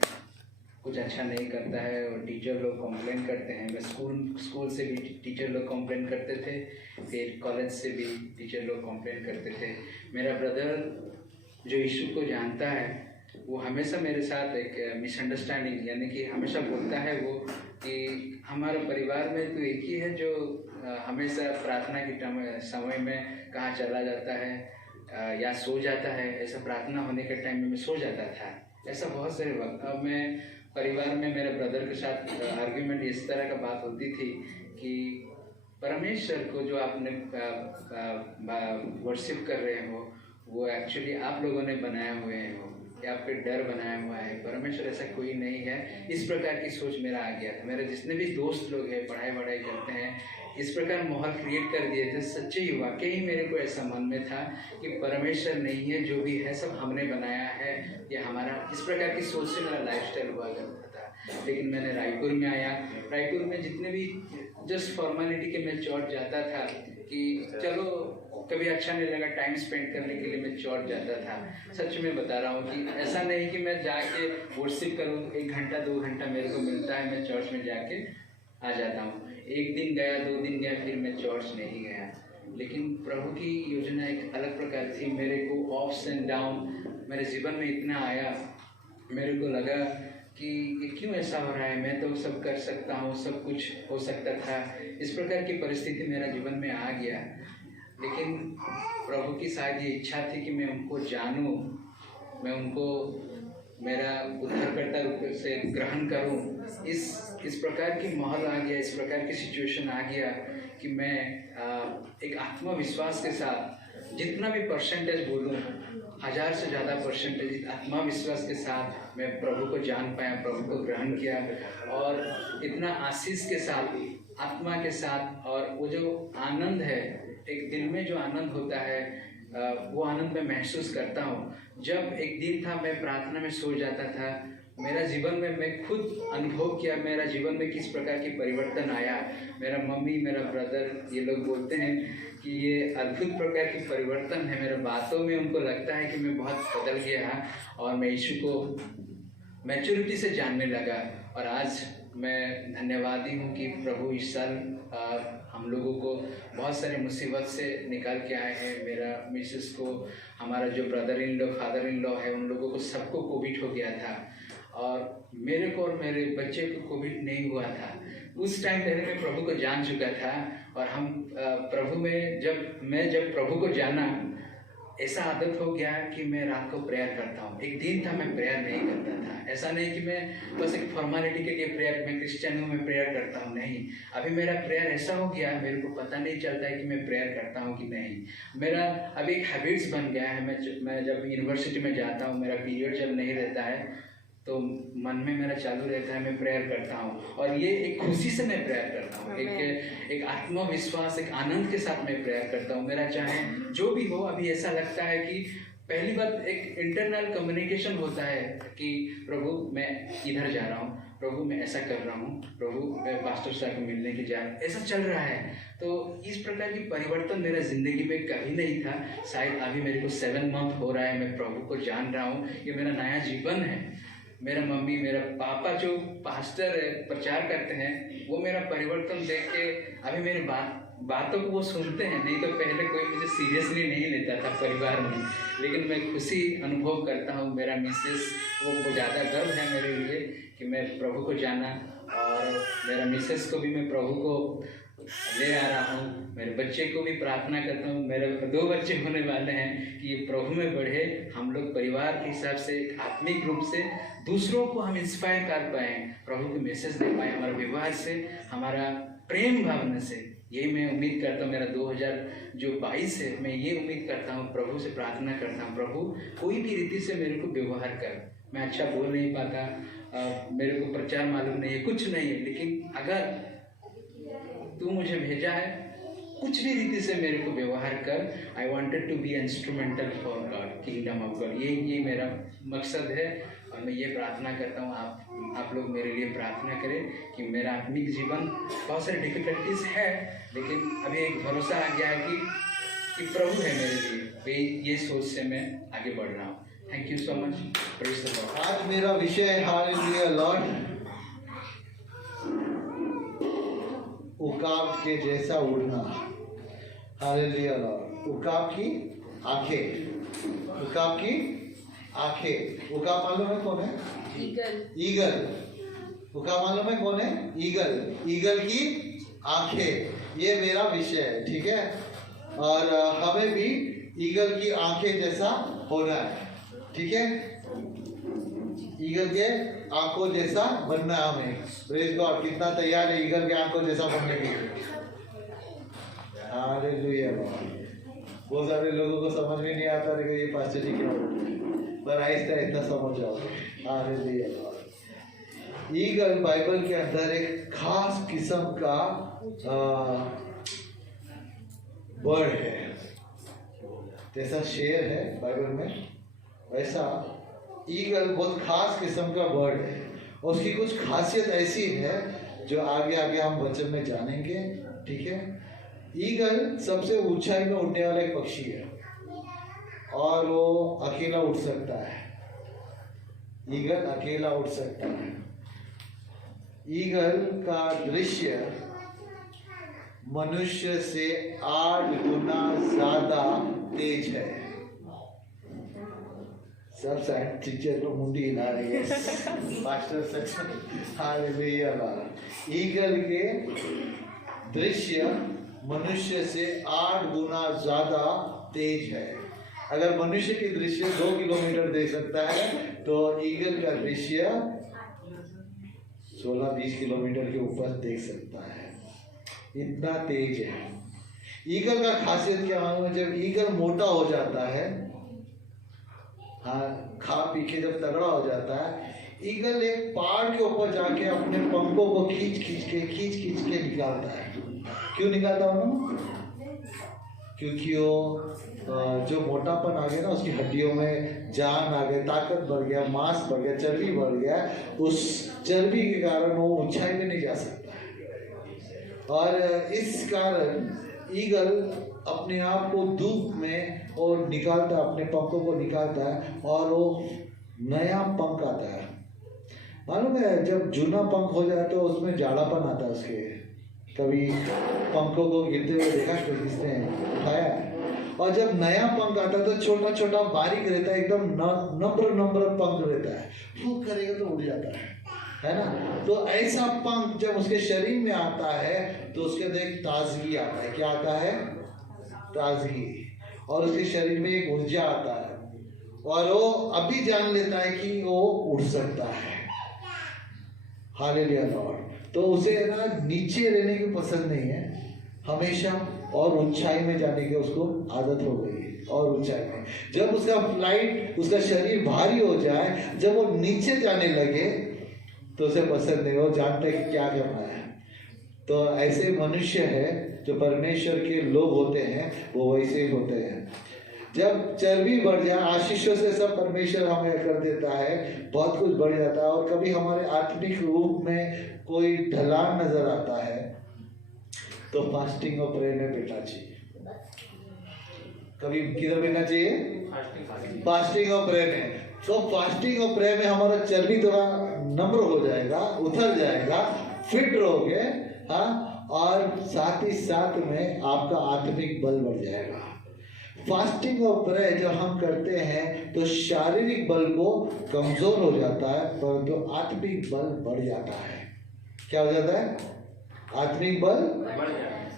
कुछ अच्छा नहीं करता है। और टीचर लोग कंप्लेन करते हैं। मैं स्कूल से भी टीचर लोग कंप्लेन करते थे, फिर कॉलेज से भी टीचर लोग कंप्लेन करते थे। मेरा ब्रदर जो यीशु को जानता है, वो हमेशा मेरे साथ एक मिसअंडरस्टैंडिंग, यानी कि हमेशा बोलता है वो कि हमारे परिवार में तो एक ही है जो हमेशा प्रार्थना के समय में कहाँ चला जाता है या सो जाता है। ऐसा प्रार्थना होने के टाइम में मैं सो जाता था। ऐसा बहुत सारे वक्त। अब मैं परिवार में मेरे ब्रदर के साथ आर्ग्यूमेंट इस तरह का बात होती थी कि परमेश्वर को जो आपने वर्शिप कर रहे हो, वो एक्चुअली आप लोगों ने बनाए हुए हो या फिर डर बनाया हुआ है। परमेश्वर ऐसा कोई नहीं है। इस प्रकार की सोच मेरा आ गया था। मेरे जितने भी दोस्त लोग हैं, पढ़ाई करते हैं, इस प्रकार माहौल क्रिएट कर दिए थे। सच्चे ही वाकई मेरे को ऐसा मन में था कि परमेश्वर नहीं है, जो भी है सब हमने बनाया है, ये हमारा। इस प्रकार की सोच से मेरा लाइफस्टाइल हुआ करता था। लेकिन मैंने रायपुर में आया। रायपुर में जितने भी जस्ट फॉर्मेलिटी के मैं चर्च जाता था कि चलो कभी अच्छा नहीं लगा, टाइम स्पेंड करने के लिए मैं चर्च जाता था। सच में बता रहा हूँ कि ऐसा नहीं कि मैं जाके वर्शिप करूँ, 1 घंटा 2 घंटा मेरे को मिलता है, मैं चर्च में जाके आ जाता हूँ। 1 दिन गया, 2 दिन गया, फिर मैं चर्च नहीं गया। लेकिन प्रभु की योजना एक अलग प्रकार थी। मेरे को अप्स एंड डाउन मेरे जीवन में इतना आया, मेरे को लगा कि ये क्यों ऐसा हो रहा है, मैं तो सब कर सकता हूँ, सब कुछ हो सकता था। इस प्रकार की परिस्थिति मेरा जीवन में आ गया। लेकिन प्रभु की शायद ये इच्छा थी कि मैं उनको जानूं, मैं उनको मेरा उद्धारकर्ता रूप से ग्रहण करूं। इस प्रकार की माहौल आ गया, इस प्रकार की सिचुएशन आ गया कि मैं एक आत्मविश्वास के साथ जितना भी परसेंटेज बोलूं, 1000 से ज़्यादा परसेंटेज आत्मविश्वास के साथ मैं प्रभु को जान पाया, प्रभु को ग्रहण किया। और इतना आशीष के साथ, आत्मा के साथ, और वो जो आनंद है, एक दिल में जो आनंद होता है, वो आनंद मैं महसूस करता हूँ। जब एक दिन था मैं प्रार्थना में सो जाता था, मेरा जीवन में मैं खुद अनुभव किया मेरा जीवन में किस प्रकार की परिवर्तन आया। मेरा मम्मी, मेरा ब्रदर, ये लोग बोलते हैं कि ये अद्भुत प्रकार की परिवर्तन है। मेरे बातों में उनको लगता है कि मैं बहुत बदल गया और मैं यीशु को मैच्योरिटी से जानने लगा। और आज मैं धन्यवादी हूँ कि प्रभु इस साल हम लोगों को बहुत सारे मुसीबत से निकाल के आए हैं। मेरा मिसेस को, हमारा जो brother in law, father in law है, उन लोगों को सबको कोविड हो गया था। और मेरे को और मेरे बच्चे को कोविड नहीं हुआ था। उस टाइम पहले मैं प्रभु को जान चुका था और हम प्रभु में जब प्रभु को जाना, ऐसा आदत हो गया कि मैं रात को प्रेयर करता हूँ। एक दिन था मैं प्रेयर नहीं करता था। ऐसा नहीं कि मैं बस एक फॉर्मेलिटी के लिए प्रेयर, मैं क्रिश्चियन हूँ मैं प्रेयर करता हूँ, नहीं। अभी मेरा प्रेयर ऐसा हो गया, मेरे को पता नहीं चलता है कि मैं प्रेयर करता हूँ कि नहीं। मेरा अभी एक हैबिट्स बन गया है। मैं जब यूनिवर्सिटी में जाता हूँ, मेरा पीरियड जब नहीं रहता है तो मन में मेरा चालू रहता है, मैं प्रेयर करता हूँ। और ये एक खुशी से मैं प्रेयर करता हूँ, एक आत्मविश्वास, एक आनंद के साथ मैं प्रेयर करता हूँ। मेरा चाहे जो भी हो, अभी ऐसा लगता है कि पहली बात एक इंटरनल कम्युनिकेशन होता है कि प्रभु मैं इधर जा रहा हूँ, प्रभु मैं ऐसा कर रहा हूँ, प्रभु मैं पास्टर साहब को मिलने के जा रहा हूँ, ऐसा चल रहा है। तो इस प्रकार की परिवर्तन मेरा ज़िंदगी में कभी नहीं था। शायद अभी मेरे को 7 मंथ हो रहा है, मैं प्रभु को जान रहा हूँ, ये मेरा नया जीवन है। मेरा मम्मी, मेरा पापा जो पास्टर है, प्रचार करते हैं, वो मेरा परिवर्तन देख के अभी मेरी बातों को वो सुनते हैं। नहीं तो पहले कोई मुझे सीरियसली नहीं लेता था परिवार में, लेकिन मैं खुशी अनुभव करता हूँ। मेरा मिसेस वो ज़्यादा गर्व है मेरे लिए कि मैं प्रभु को जाना, और मेरा मिसेस को भी मैं प्रभु को ले आ रहा हूँ। मेरे बच्चे को भी प्रार्थना करता हूँ, मेरे 2 बच्चे होने वाले हैं, कि ये प्रभु में बढ़े। हम लोग परिवार के हिसाब से, आत्मिक रूप से दूसरों को हम इंस्पायर कर पाएँ, प्रभु को मैसेज दे पाएँ, हमारे व्यवहार से, हमारा प्रेम भावना से। यही मैं उम्मीद करता हूँ। मेरा 2022 है, मैं ये उम्मीद करता हूँ, प्रभु से प्रार्थना करता हूँ, प्रभु कोई भी रीति से मेरे को व्यवहार कर। मैं अच्छा बोल नहीं पाता, मेरे को प्रचार मालूम नहीं है, कुछ नहीं है, लेकिन अगर तू मुझे भेजा है, कुछ भी रीति से मेरे को व्यवहार कर। I wanted to be instrumental for God, kingdom of God. ये मेरा मकसद है, और मैं ये प्रार्थना करता हूँ आप लोग मेरे लिए प्रार्थना करें कि मेरा आत्मिक जीवन, बहुत सारी डिफिकल्टीज है, लेकिन अभी एक भरोसा आ गया है कि प्रभु है मेरे लिए। ये सोच से मैं आगे बढ़ रहा हूँ। Thank you so much. Praise the Lord. आज मेरा विषय है हालेलुया लॉर्ड, उकाब के जैसा उड़ना। Hallelujah Lord. उकाब की आंखें, उकाब की आंखें। उकाब मालूम है कौन है? ईगल। उकाब मालूम है कौन है? ईगल की आंखें। ये मेरा विषय है, ठीक है। और हमें भी ईगल की आंखें जैसा होना है, ठीक है। ईगल के आंखों जैसा बनना है हमें। Praise God. कितना तैयार है ईगल के आंखों जैसा बनने के लिए? हालेलुया। बहुत सारे लोगों को समझ में नहीं आता है कि ये पास्टर जी क्या बोल रहे हैं, पर आहिस्ता आहिस्ता समझ जाओ। हालेलुया। ईगल बाइबल के अंदर एक खास किस्म का बर्ड है। जैसा शेर है बाइबल में, वैसा ईगल बहुत खास किस्म का बर्ड है। उसकी कुछ खासियत ऐसी है जो आगे आगे हम वचन में जानेंगे, ठीक है। ईगल सबसे ऊंचाई में उड़ने वाला एक पक्षी है, और वो अकेला उड़ सकता है। ईगल अकेला उड़ सकता है। ईगल का दृश्य मनुष्य से 8 गुना ज्यादा तेज है। सब साइड टीचर लोग मुंडी हिला रही है। Master section. हालेलुया। ईगल के दृश्य मनुष्य से 8 गुना ज्यादा तेज है। अगर मनुष्य की दृश्य 2 किलोमीटर देख सकता है, तो ईगल का दृश्य 16-20 किलोमीटर के ऊपर देख सकता है। इतना तेज है। ईगल का खासियत क्या है? जब ईगल मोटा हो जाता है, हाँ, खा पी के जब तगड़ा हो जाता है, ईगल एक पहाड़ के ऊपर जाके अपने पंखों को खींच खींच के निकालता है। क्यों निकालता हूँ? क्योंकि वो जो मोटापन आ गया ना, उसकी हड्डियों में जान आ गई, ताकत बढ़ गया, मांस बढ़ गया, चर्बी बढ़ गया। उस चर्बी के कारण वो ऊंचाई में नहीं जा सकता है। और इस कारण ईगल अपने आप को धूप में और निकालता है, अपने पंखों को निकालता है, और वो नया पंख आता है। मालूम है, जब जूना पंख हो जाए तो उसमें जाड़ापन आता है उसके कभी पंखों को गिरते हुए देखा कि किसने उठाया है? और जब नया पंख आता है तो छोटा छोटा बारीक रहता है, एकदम नम्र पंख रहता है, फूंक करेगा तो उड़ जाता है ना। तो ऐसा पंख जब उसके शरीर में आता है तो उसके अंदर एक ताजगी आता है। क्या आता है? ताजगी। और उसके शरीर में एक ऊर्जा आता है और वो अभी जान लेता है कि वो उड़ सकता है। Hallelujah Lord. तो उसे ना नीचे रहने की पसंद नहीं है, हमेशा और ऊंचाई में जाने की उसको आदत हो गई है। और ऊंचाई में जब उसका फ्लाइट, उसका शरीर भारी हो जाए, जब वो नीचे जाने लगे तो उसे पसंद नहीं, वो जानते हैं कि क्या करना है। तो ऐसे मनुष्य है जो परमेश्वर के लोग होते हैं, वो वैसे ही होते हैं। जब चर्बी बढ़ जाए, आशीषों से सब परमेश्वर हमें कर देता है, बहुत कुछ बढ़ जाता है। और कभी हमारे आत्मिक रूप में कोई ढलान नजर आता है तो फास्टिंग और प्रेयर में बैठना चाहिए। कभी किधर बैठना चाहिए? फास्टिंग और प्रेयर में। तो फास्टिंग और प्रेयर में हमारा चर्बी थोड़ा नम्र हो जाएगा, उतर जाएगा, फिट रहोगे, हाँ। और साथ ही साथ में आपका आत्मिक बल बढ़ जाएगा। फास्टिंग और प्रेयर जब हम करते हैं तो शारीरिक बल को कमजोर हो जाता है, परंतु आत्मिक बल बढ़ जाता है। क्या हो जाता है? आत्मिक बल बढ़ जाता है।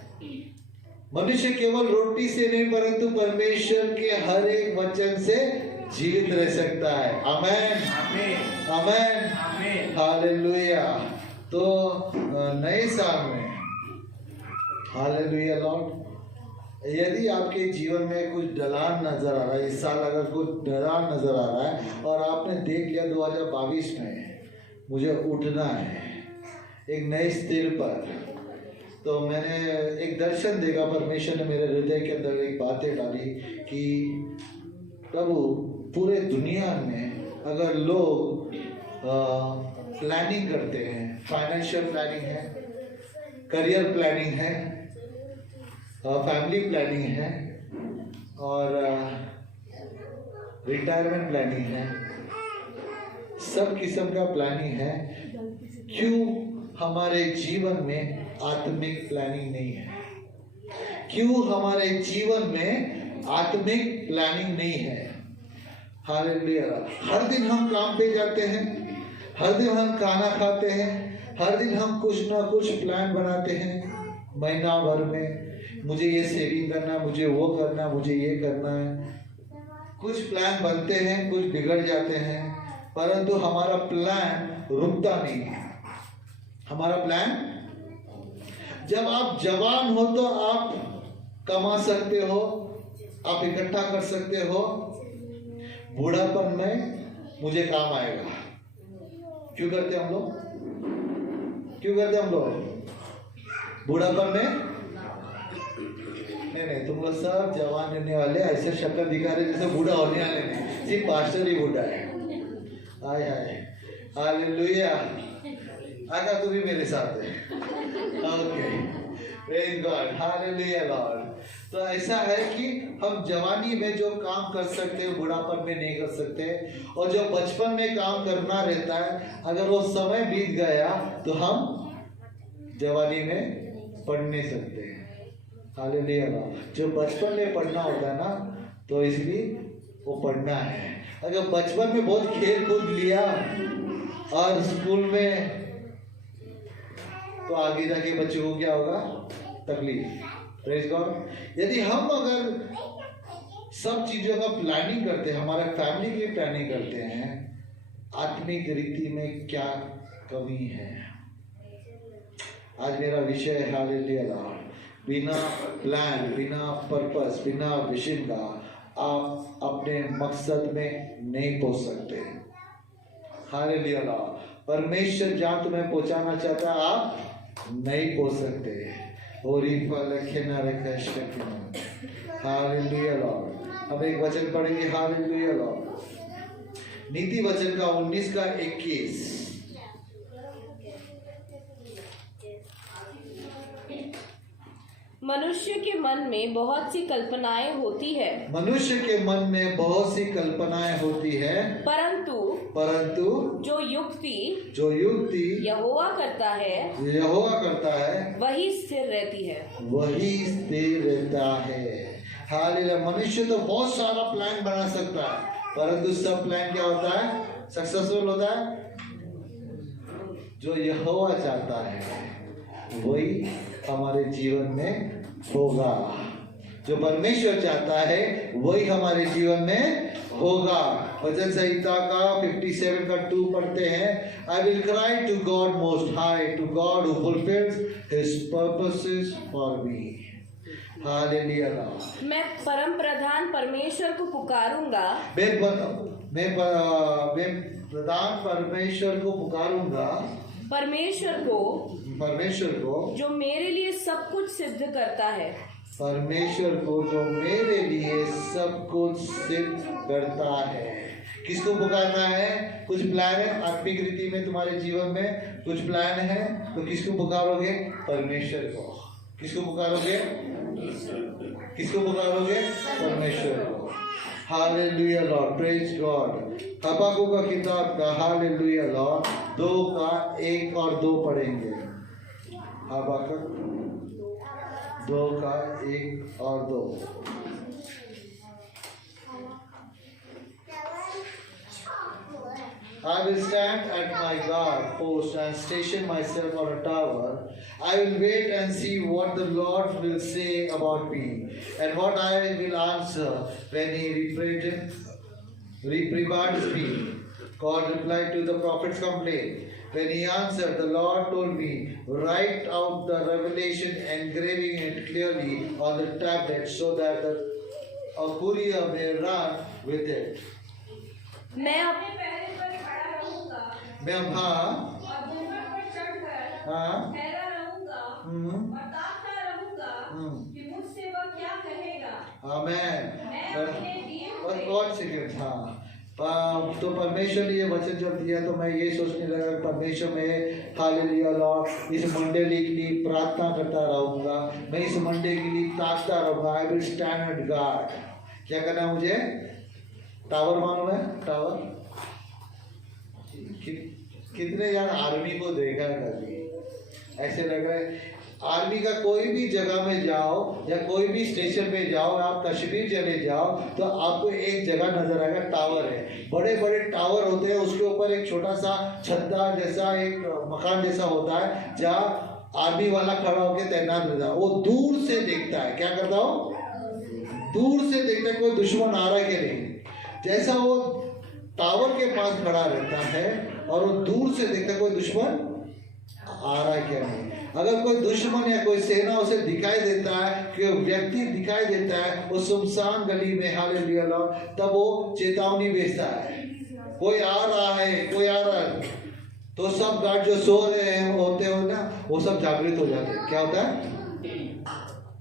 मनुष्य केवल रोटी से नहीं परंतु परमेश्वर के हर एक वचन से जीवित रह सकता है। आमेन, आमेन, हालेलुया। तो नए साल में हालेलुया लॉर्ड, यदि आपके जीवन में कुछ ढलान नजर आ रहा है, इस साल अगर कुछ ढलान नजर आ रहा है और आपने देख लिया 2022 में मुझे उठना है एक नए स्थिर पर, तो मैंने एक दर्शन देखा, परमेश्वर ने मेरे हृदय के अंदर एक बातें डाली कि प्रभु पूरे दुनिया में अगर लोग प्लानिंग करते हैं, फाइनेंशियल प्लानिंग है, करियर प्लानिंग है, फैमिली प्लानिंग है और रिटायरमेंट प्लानिंग है, सब किस्म का प्लानिंग है, क्यों हमारे जीवन में आत्मिक प्लानिंग नहीं है? क्यों हमारे जीवन में आत्मिक प्लानिंग नहीं है? हालेलुया। हर दिन हम काम पे जाते हैं, हर दिन हम खाना खाते हैं, हर दिन हम कुछ ना कुछ प्लान बनाते हैं महीना भर में, मुझे ये सेविंग करना, मुझे वो करना, मुझे ये करना है। कुछ प्लान बनते हैं, कुछ बिगड़ जाते हैं, परंतु हमारा प्लान रुकता नहीं है। हमारा प्लान, जब आप जवान हो तो आप कमा सकते हो, आप इकट्ठा कर सकते हो, बूढ़ापन में मुझे काम आएगा। क्यों करते हम लोग? क्यों करते हम लोग? बूढ़ापन में नहीं, तुम लोग सब जवान रहने वाले, ऐसे शक्ल दिखा रहे जैसे बूढ़ा होने वाले नहीं, सिर्फ पास्टर ही बूढ़ा है। हाय हाय, हालेलुया। आगा तू भी मेरे साथ है। Okay, praise God, hallelujah Lord. तो ऐसा है कि हम जवानी में जो काम कर सकते हैं बुढ़ापन में नहीं कर सकते, और जो बचपन में काम करना रहता है अगर वो समय बीत गया तो हम जवानी में पढ़ नहीं सकते हैं। Hallelujah Lord. जो बचपन में पढ़ना होता है ना, तो इसलिए वो पढ़ना है। अगर बचपन में बहुत खेल कूद लिया और स्कूल में, तो आगे जाके बच्चों को क्या होगा? तकलीफ। Praise God. यदि हम अगर सब चीजों का प्लानिंग करते हैं, हमारा फैमिली की प्लानिंग करते हैं, आत्मिक रीति में क्या कमी है? आज मेरा विषय है हालेलुया लॉर्ड। बिना प्लान, बिना पर्पस, बिना विजन का आप अपने मकसद में नहीं पहुंच सकते। Hallelujah Lord. परमेश्वर जहां तुम्हें पहुंचाना चाहता है आप नहीं पहुंच सकते। Hallelujah Lord. अब एक वचन पढ़ेंगे, हालेलुया लॉर्ड। नीति वचन का 19 का 21। मनुष्य के मन में बहुत सी कल्पनाएं होती है, मनुष्य के मन में बहुत सी कल्पनाएं होती है, परंतु परंतु जो युक्ति यहोवा करता है वही स्थिर रहती है। वही स्थिर रहता है। हालेलुया। मनुष्य तो बहुत सारा प्लान बना सकता है, परंतु सब प्लान क्या होता है? सक्सेसफुल होता है। जो यहोवा चाहता है वही हमारे जीवन में होगा। जो परमेश्वर चाहता है वही हमारे जीवन में होगा। वचन संहिता का 57 का 2 पढ़ते हैं। I will cry to God most high, to God who fulfills His purposes for me. Hallelujah. मैं परम प्रधान परमेश्वर को पुकारूंगा। मैं प्रधान परमेश्वर को पुकारूंगा। परमेश्वर को जो मेरे लिए सब कुछ सिद्ध करता है। परमेश्वर को जो मेरे लिए सब कुछ सिद्ध करता है। किसको पुकारना है? कुछ प्लान है आत्मिक रीति में, तुम्हारे जीवन में कुछ प्लान है तो किसको पुकारोगे? परमेश्वर को। किसको पुकारोगे? परमेश्वर को। Hallelujah Lord, praise God. Habakkuk का किताब का हालेलुया लॉर्ड 2 का 1 और 2 पढ़ेंगे। हबाकुक 2 का 1 और 2। I will stand at my guard post and station myself on a tower. I will wait and see what the Lord will say about me, and what I will answer when He reprimands me. God replied to the prophet's complaint. When he answered, the Lord told me, write out the revelation, engraving it clearly on the tablet, so that a courier may run with it. मैं तो परमेश्वर ने ये वचन जब दिया तो मैं ये सोचने लगा परमेश्वर में हालेलुया लॉर्ड इस मंडली के लिए प्रार्थना करता रहूंगा। मैं इस मंडली के लिए ताकता रहूंगा। I will stand at guard. क्या करना है मुझे? टावर मालूम है? टावर कितने यार आर्मी को देखा है कभी? ऐसे लग रहा है आर्मी का कोई भी जगह में जाओ या कोई भी स्टेशन पे जाओ, आप कश्मीर चले जाओ तो आपको एक जगह नजर आएगा, टावर है। बड़े बड़े टावर होते हैं, उसके ऊपर एक छोटा सा छत्ता जैसा एक मकान जैसा होता है जहाँ आर्मी वाला खड़ा होकर तैनात रहता है। वो दूर से देखता है। क्या करता हो? दूर से देखता है कोई दुश्मन आ रहा है कि नहीं। जैसा वो टावर के पास खड़ा रहता है और वो दूर से देखता है कोई दुश्मन आ रहा है क्या नहीं। अगर कोई दुश्मन या कोई सेना उसे दिखाई देता है, कोई व्यक्ति दिखाई देता है वो सुनसान गली में हालेलुया लॉर्ड, तब वो चेतावनी भेजता है कोई आ रहा है। तो सब गार्ड जो सो रहे होते हो ना, वो सब जागृत हो जाते हैं। क्या होता है?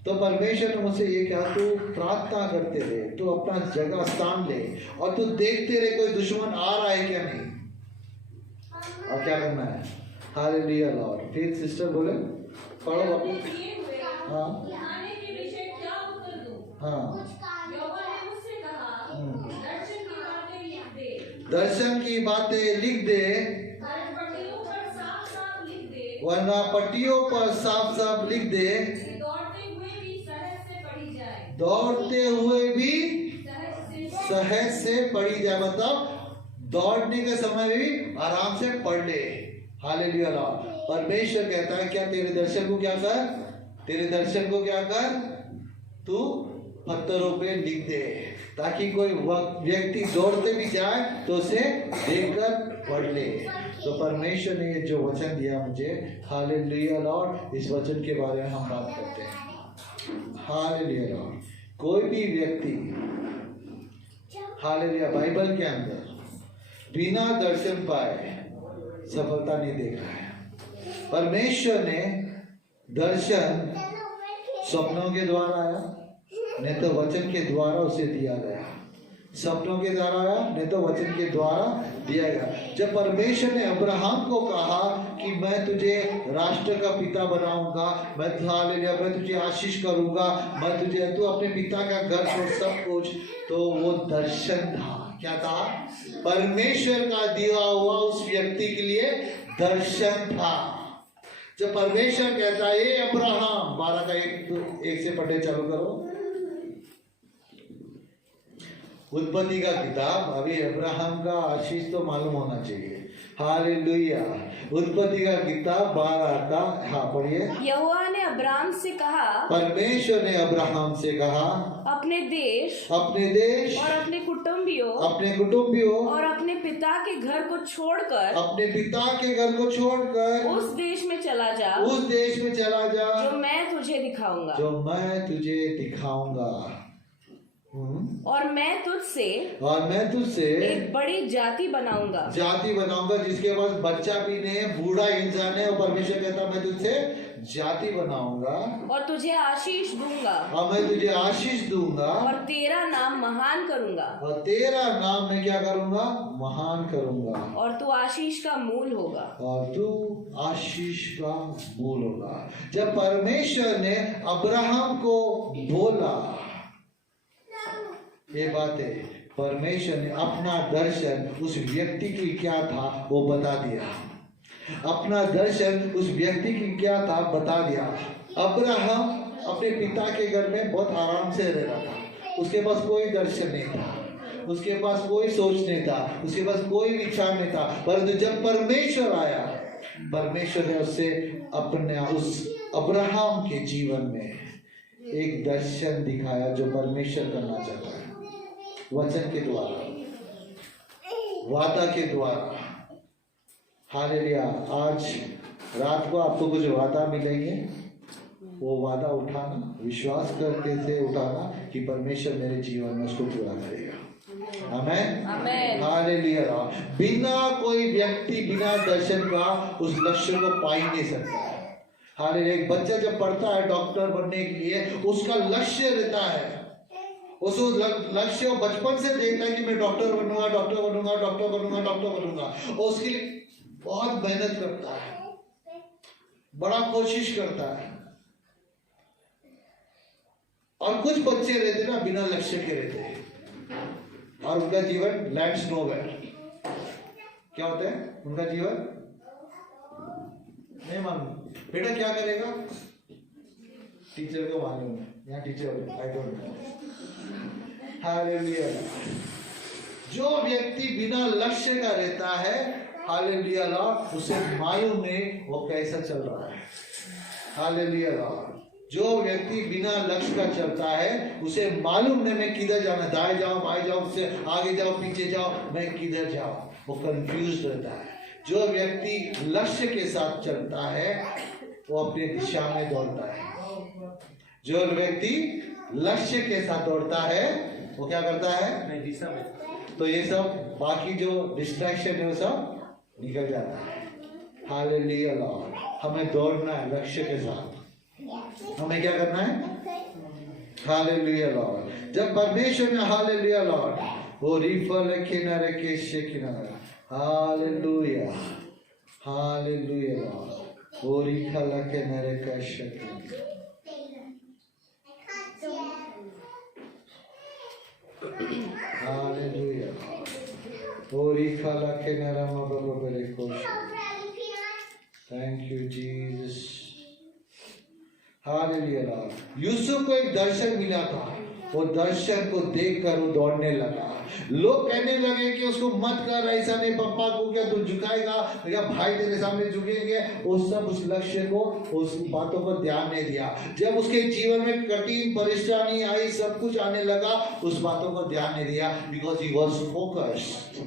तो परमेश्वर ने मुझसे ये कहा, तू प्रार्थना करते रहे, तू अपना जगह स्थान ले और तू देखते रहे कोई दुश्मन आ रहा है क्या नहीं। और क्या करना है? Hallelujah Lord. फिर सिस्टर बोले पढ़ो बापू। हाँ हाँ। दर्शन की बातें लिख दे, वरना पट्टियों पर साफ साफ लिख दे। दौड़ते हुए भी सहज से पढ़ी जाए। मतलब दौड़ने के समय भी आराम से पढ़ ले। Hallelujah Lord. परमेश्वर कहता है क्या? तेरे दर्शन को क्या कर? तू पत्थरों पे लिख दे, ताकि कोई व्यक्ति दौड़ते भी जाए तो उसे देखकर पढ़ ले। तो परमेश्वर ने जो वचन दिया मुझे, हालेलुया लॉर्ड, इस वचन के बारे में हम बात करते हैं। Hallelujah Lord. कोई भी व्यक्ति हालेलुया बाइबल के अंदर बिना दर्शन पाए सफलता नहीं देखा है। परमेश्वर ने दर्शन सपनों के द्वारा आया, नहीं तो वचन के द्वारा उसे दिया गया। सपनों के द्वारा आया, नहीं तो वचन के द्वारा दिया गया। जब परमेश्वर ने अब्राहम को कहा कि मैं तुझे राष्ट्र का पिता बनाऊंगा, मैं तुझे आशीष करूंगा, तू अपने पिता का घर छोड़ सब कुछ, तो वो दर्शन था। क्या था? परमेश्वर का दिया हुआ उस व्यक्ति के लिए दर्शन था। जब परमेश्वर कहता है ये अब्राहम, 12 का 1 से पढ़े चालू करो। उत्पत्ति का किताब, अभी अब्राहम का आशीष तो मालूम होना चाहिए। हालेलुया। उत्पत्ति का किताब 12 का, हाँ पढ़िए। यहोवा ने अब्राहम से कहा, परमेश्वर ने अब्राहम से कहा, अपने देश और अपने कुटुंबियों और अपने पिता के घर को छोड़कर उस देश में चला जा जो मैं तुझे दिखाऊंगा। और मैं तुझसे एक बड़ी जाति बनाऊंगा, जिसके पास बच्चा भी नहीं है, बूढ़ा इंसान है, और परमेश्वर कहता मैं तुझसे जाति बनाऊंगा और तुझे आशीष दूंगा, और मैं तुझे आशीष दूंगा, और तेरा नाम महान करूंगा, और तेरा नाम मैं क्या करूंगा? महान करूंगा, और तू आशीष का मूल होगा। जब परमेश्वर ने अब्राहम को बोला ये बातें, परमेश्वर ने अपना दर्शन उस व्यक्ति की क्या था वो बता दिया। अब्राहम अपने पिता के घर में बहुत आराम से रह रहा था। उसके पास कोई दर्शन नहीं था, उसके पास कोई सोच नहीं था, उसके पास कोई विचार नहीं था। परंतु जब परमेश्वर आया, परमेश्वर ने उससे अपने उस अब्राहम के जीवन में एक दर्शन दिखाया जो परमेश्वर करना चाहता है, वचन के द्वारा, वादा के द्वारा। हालेलुया। आज रात को आपको कुछ वादा मिलेंगे, वो वादा उठाना, विश्वास करके से उठाना कि परमेश्वर मेरे जीवन में उसको पूरा करेगा। आमेन। हालेलुया। बिना कोई व्यक्ति बिना दर्शन का उस लक्ष्य को पा ही नहीं सकता है। हालेलुया। एक बच्चा जब पढ़ता है डॉक्टर बनने के लिए, उसका लक्ष्य रहता है, उस लक्ष्य को बचपन से देखता है कि मैं डॉक्टर बनूंगा, और उसके लिए बहुत मेहनत करता है, बड़ा कोशिश करता है। और कुछ बच्चे रहते ना बिना लक्ष्य के रहते हैं और उनका जीवन लैंड्स नोवेयर। क्या होता है उनका जीवन? नहीं मालूम। बेटा क्या करेगा? टीचर को मालूम है, यहाँ teacher I don't know. Hallelujah. जो व्यक्ति बिना लक्ष्य का रहता है, हालेलुया लॉर्ड, उसे मालूम नहीं वो कैसा चल रहा है। Hallelujah Lord. जो व्यक्ति बिना लक्ष्य का चलता है, उसे मालूम नहीं मैं किधर जाना, दाएं जाऊं, बाएं जाऊं, उससे आगे जाओ, पीछे जाओ, मैं किधर जाऊं, वो कंफ्यूज रहता है। जो व्यक्ति लक्ष्य के साथ चलता है वो अपनी दिशा में दौड़ता है। जो व्यक्ति लक्ष्य के साथ दौड़ता है वो क्या करता है? दिशा में। तो ये सब बाकी जो डिस्ट्रैक्शन है वो सब निकल जाता है। Hallelujah Lord. हमें दौड़ना है लक्ष्य के साथ। हमें क्या करना है? Hallelujah Lord. जब परमेश्वर ने हालेलुया लॉर्ड वो रिफल किनारे के किनारा, हालेलुया हालेलुया लॉर्ड, वो रिफल किनारे का शक्ति। Hallelujah. Thank you Jesus. Hallelujah. Yusuf को एक दर्शन मिला था, वो दर्शन को देखकर वो दौड़ने लगा। लोग कहने लगे कि उसको मत कर, ऐसा नहीं, पापा को क्या तू झुकाएगा या भाई तेरे सामने झुकेंगे। वो सब उस लक्ष्य को, उस बातों को ध्यान नहीं दिया। जब उसके जीवन में कठिन परेशानी आई, सब कुछ आने लगा, उस बातों को ध्यान नहीं दिया, बिकॉज ही वॉज फोकस्ड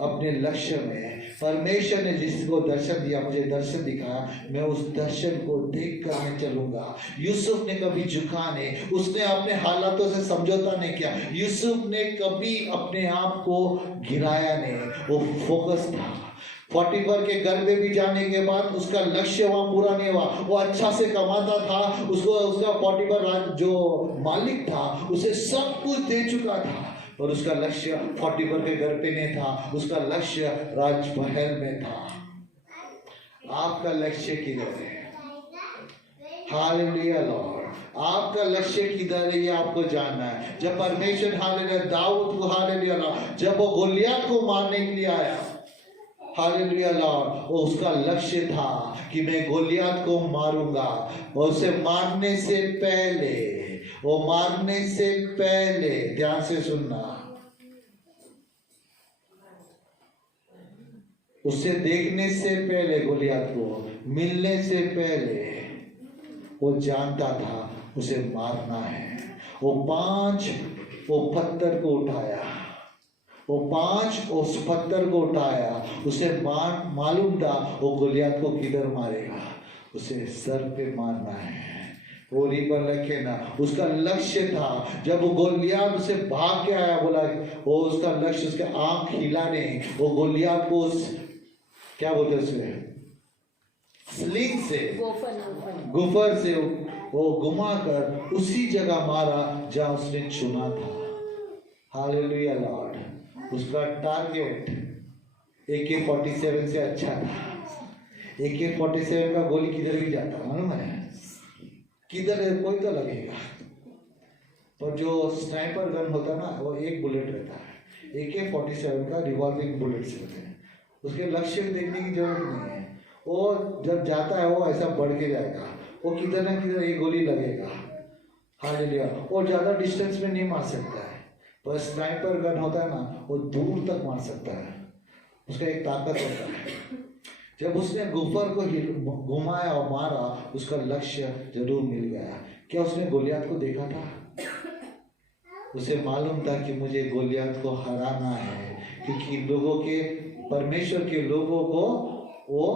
अपने लक्ष्य में। परमेश्वर ने जिसको दर्शन दिया, मुझे दर्शन दिखाया, मैं उस दर्शन को देख कर मैं चलूंगा। यूसुफ ने कभी झुका नहीं, उसने अपने हालातों से समझौता नहीं किया। यूसुफ ने कभी अपने आप को गिराया नहीं, वो फोकस था। पॉटीफर के घर में भी जाने के बाद उसका लक्ष्य वहां पूरा नहीं हुआ। वो अच्छा से कमाता था, उसको उसका पॉटीफर जो मालिक था उसे सब कुछ दे चुका था, और उसका लक्ष्य पॉटीफर के घर पे नहीं था, उसका लक्ष्य राजमहल में था। आपका लक्ष्य किधर है? Hallelujah Lord. आपका लक्ष्य किधर है ये आपको जानना है। जब परमेश्वर हालेलुया दाऊद को हालेलुया लॉर्ड जब वो गोलियत को मारने के लिए आया हालेलुया लॉर्ड, वो उसका लक्ष्य था कि मैं गोलियत को मारूंगा। और उसे मारने से पहले ध्यान से सुनना, उसे देखने से पहले गोलियत को मिलने से पहले वो जानता था उसे मारना है। वो पत्थर को उठाया, उस पत्थर को उठाया। उसे मालूम था वो गोलियत को किधर मारेगा, उसे सर पे मारना है। वो रिपर रखे ना, उसका लक्ष्य था। जब वो गोलियत उसे भाग के आया, बोला वो उसका लक्ष्य उसके आंख हिलाने, वो गोलियत को क्या बोलते उसे स्लिंग से गुफर से वो घुमा कर उसी जगह मारा जहां उसने चुना था। Hallelujah Lord. उसका टारगेट AK-47 से अच्छा था। AK-47 का गोली किधर भी जाता मालूम है, किधर कोई तो लगेगा। पर जो स्नाइपर गन होता ना वो एक बुलेट रहता है। AK-47 का रिवॉल्विंग बुलेट्स होते हैं, उसके लक्ष्य देखने की जरूरत नहीं है। वो जब जाता है वो ऐसा बढ़ के जाएगा, वो किधर ना किधर एक गोली लगेगा। हालेलुया। वो ज्यादा डिस्टेंस में नहीं मार सकता है, पर स्नाइपर गन होता है ना वो दूर तक मार सकता है, उसका एक ताकत होता है। जब उसने गुफर को घुमाया और मारा, उसका लक्ष्य जरूर मिल गया। क्या उसने गोलियत को देखा था? उसे मालूम था कि मुझे गोलियत को हराना है, क्योंकि लोगों के परमेश्वर के लोगों को वो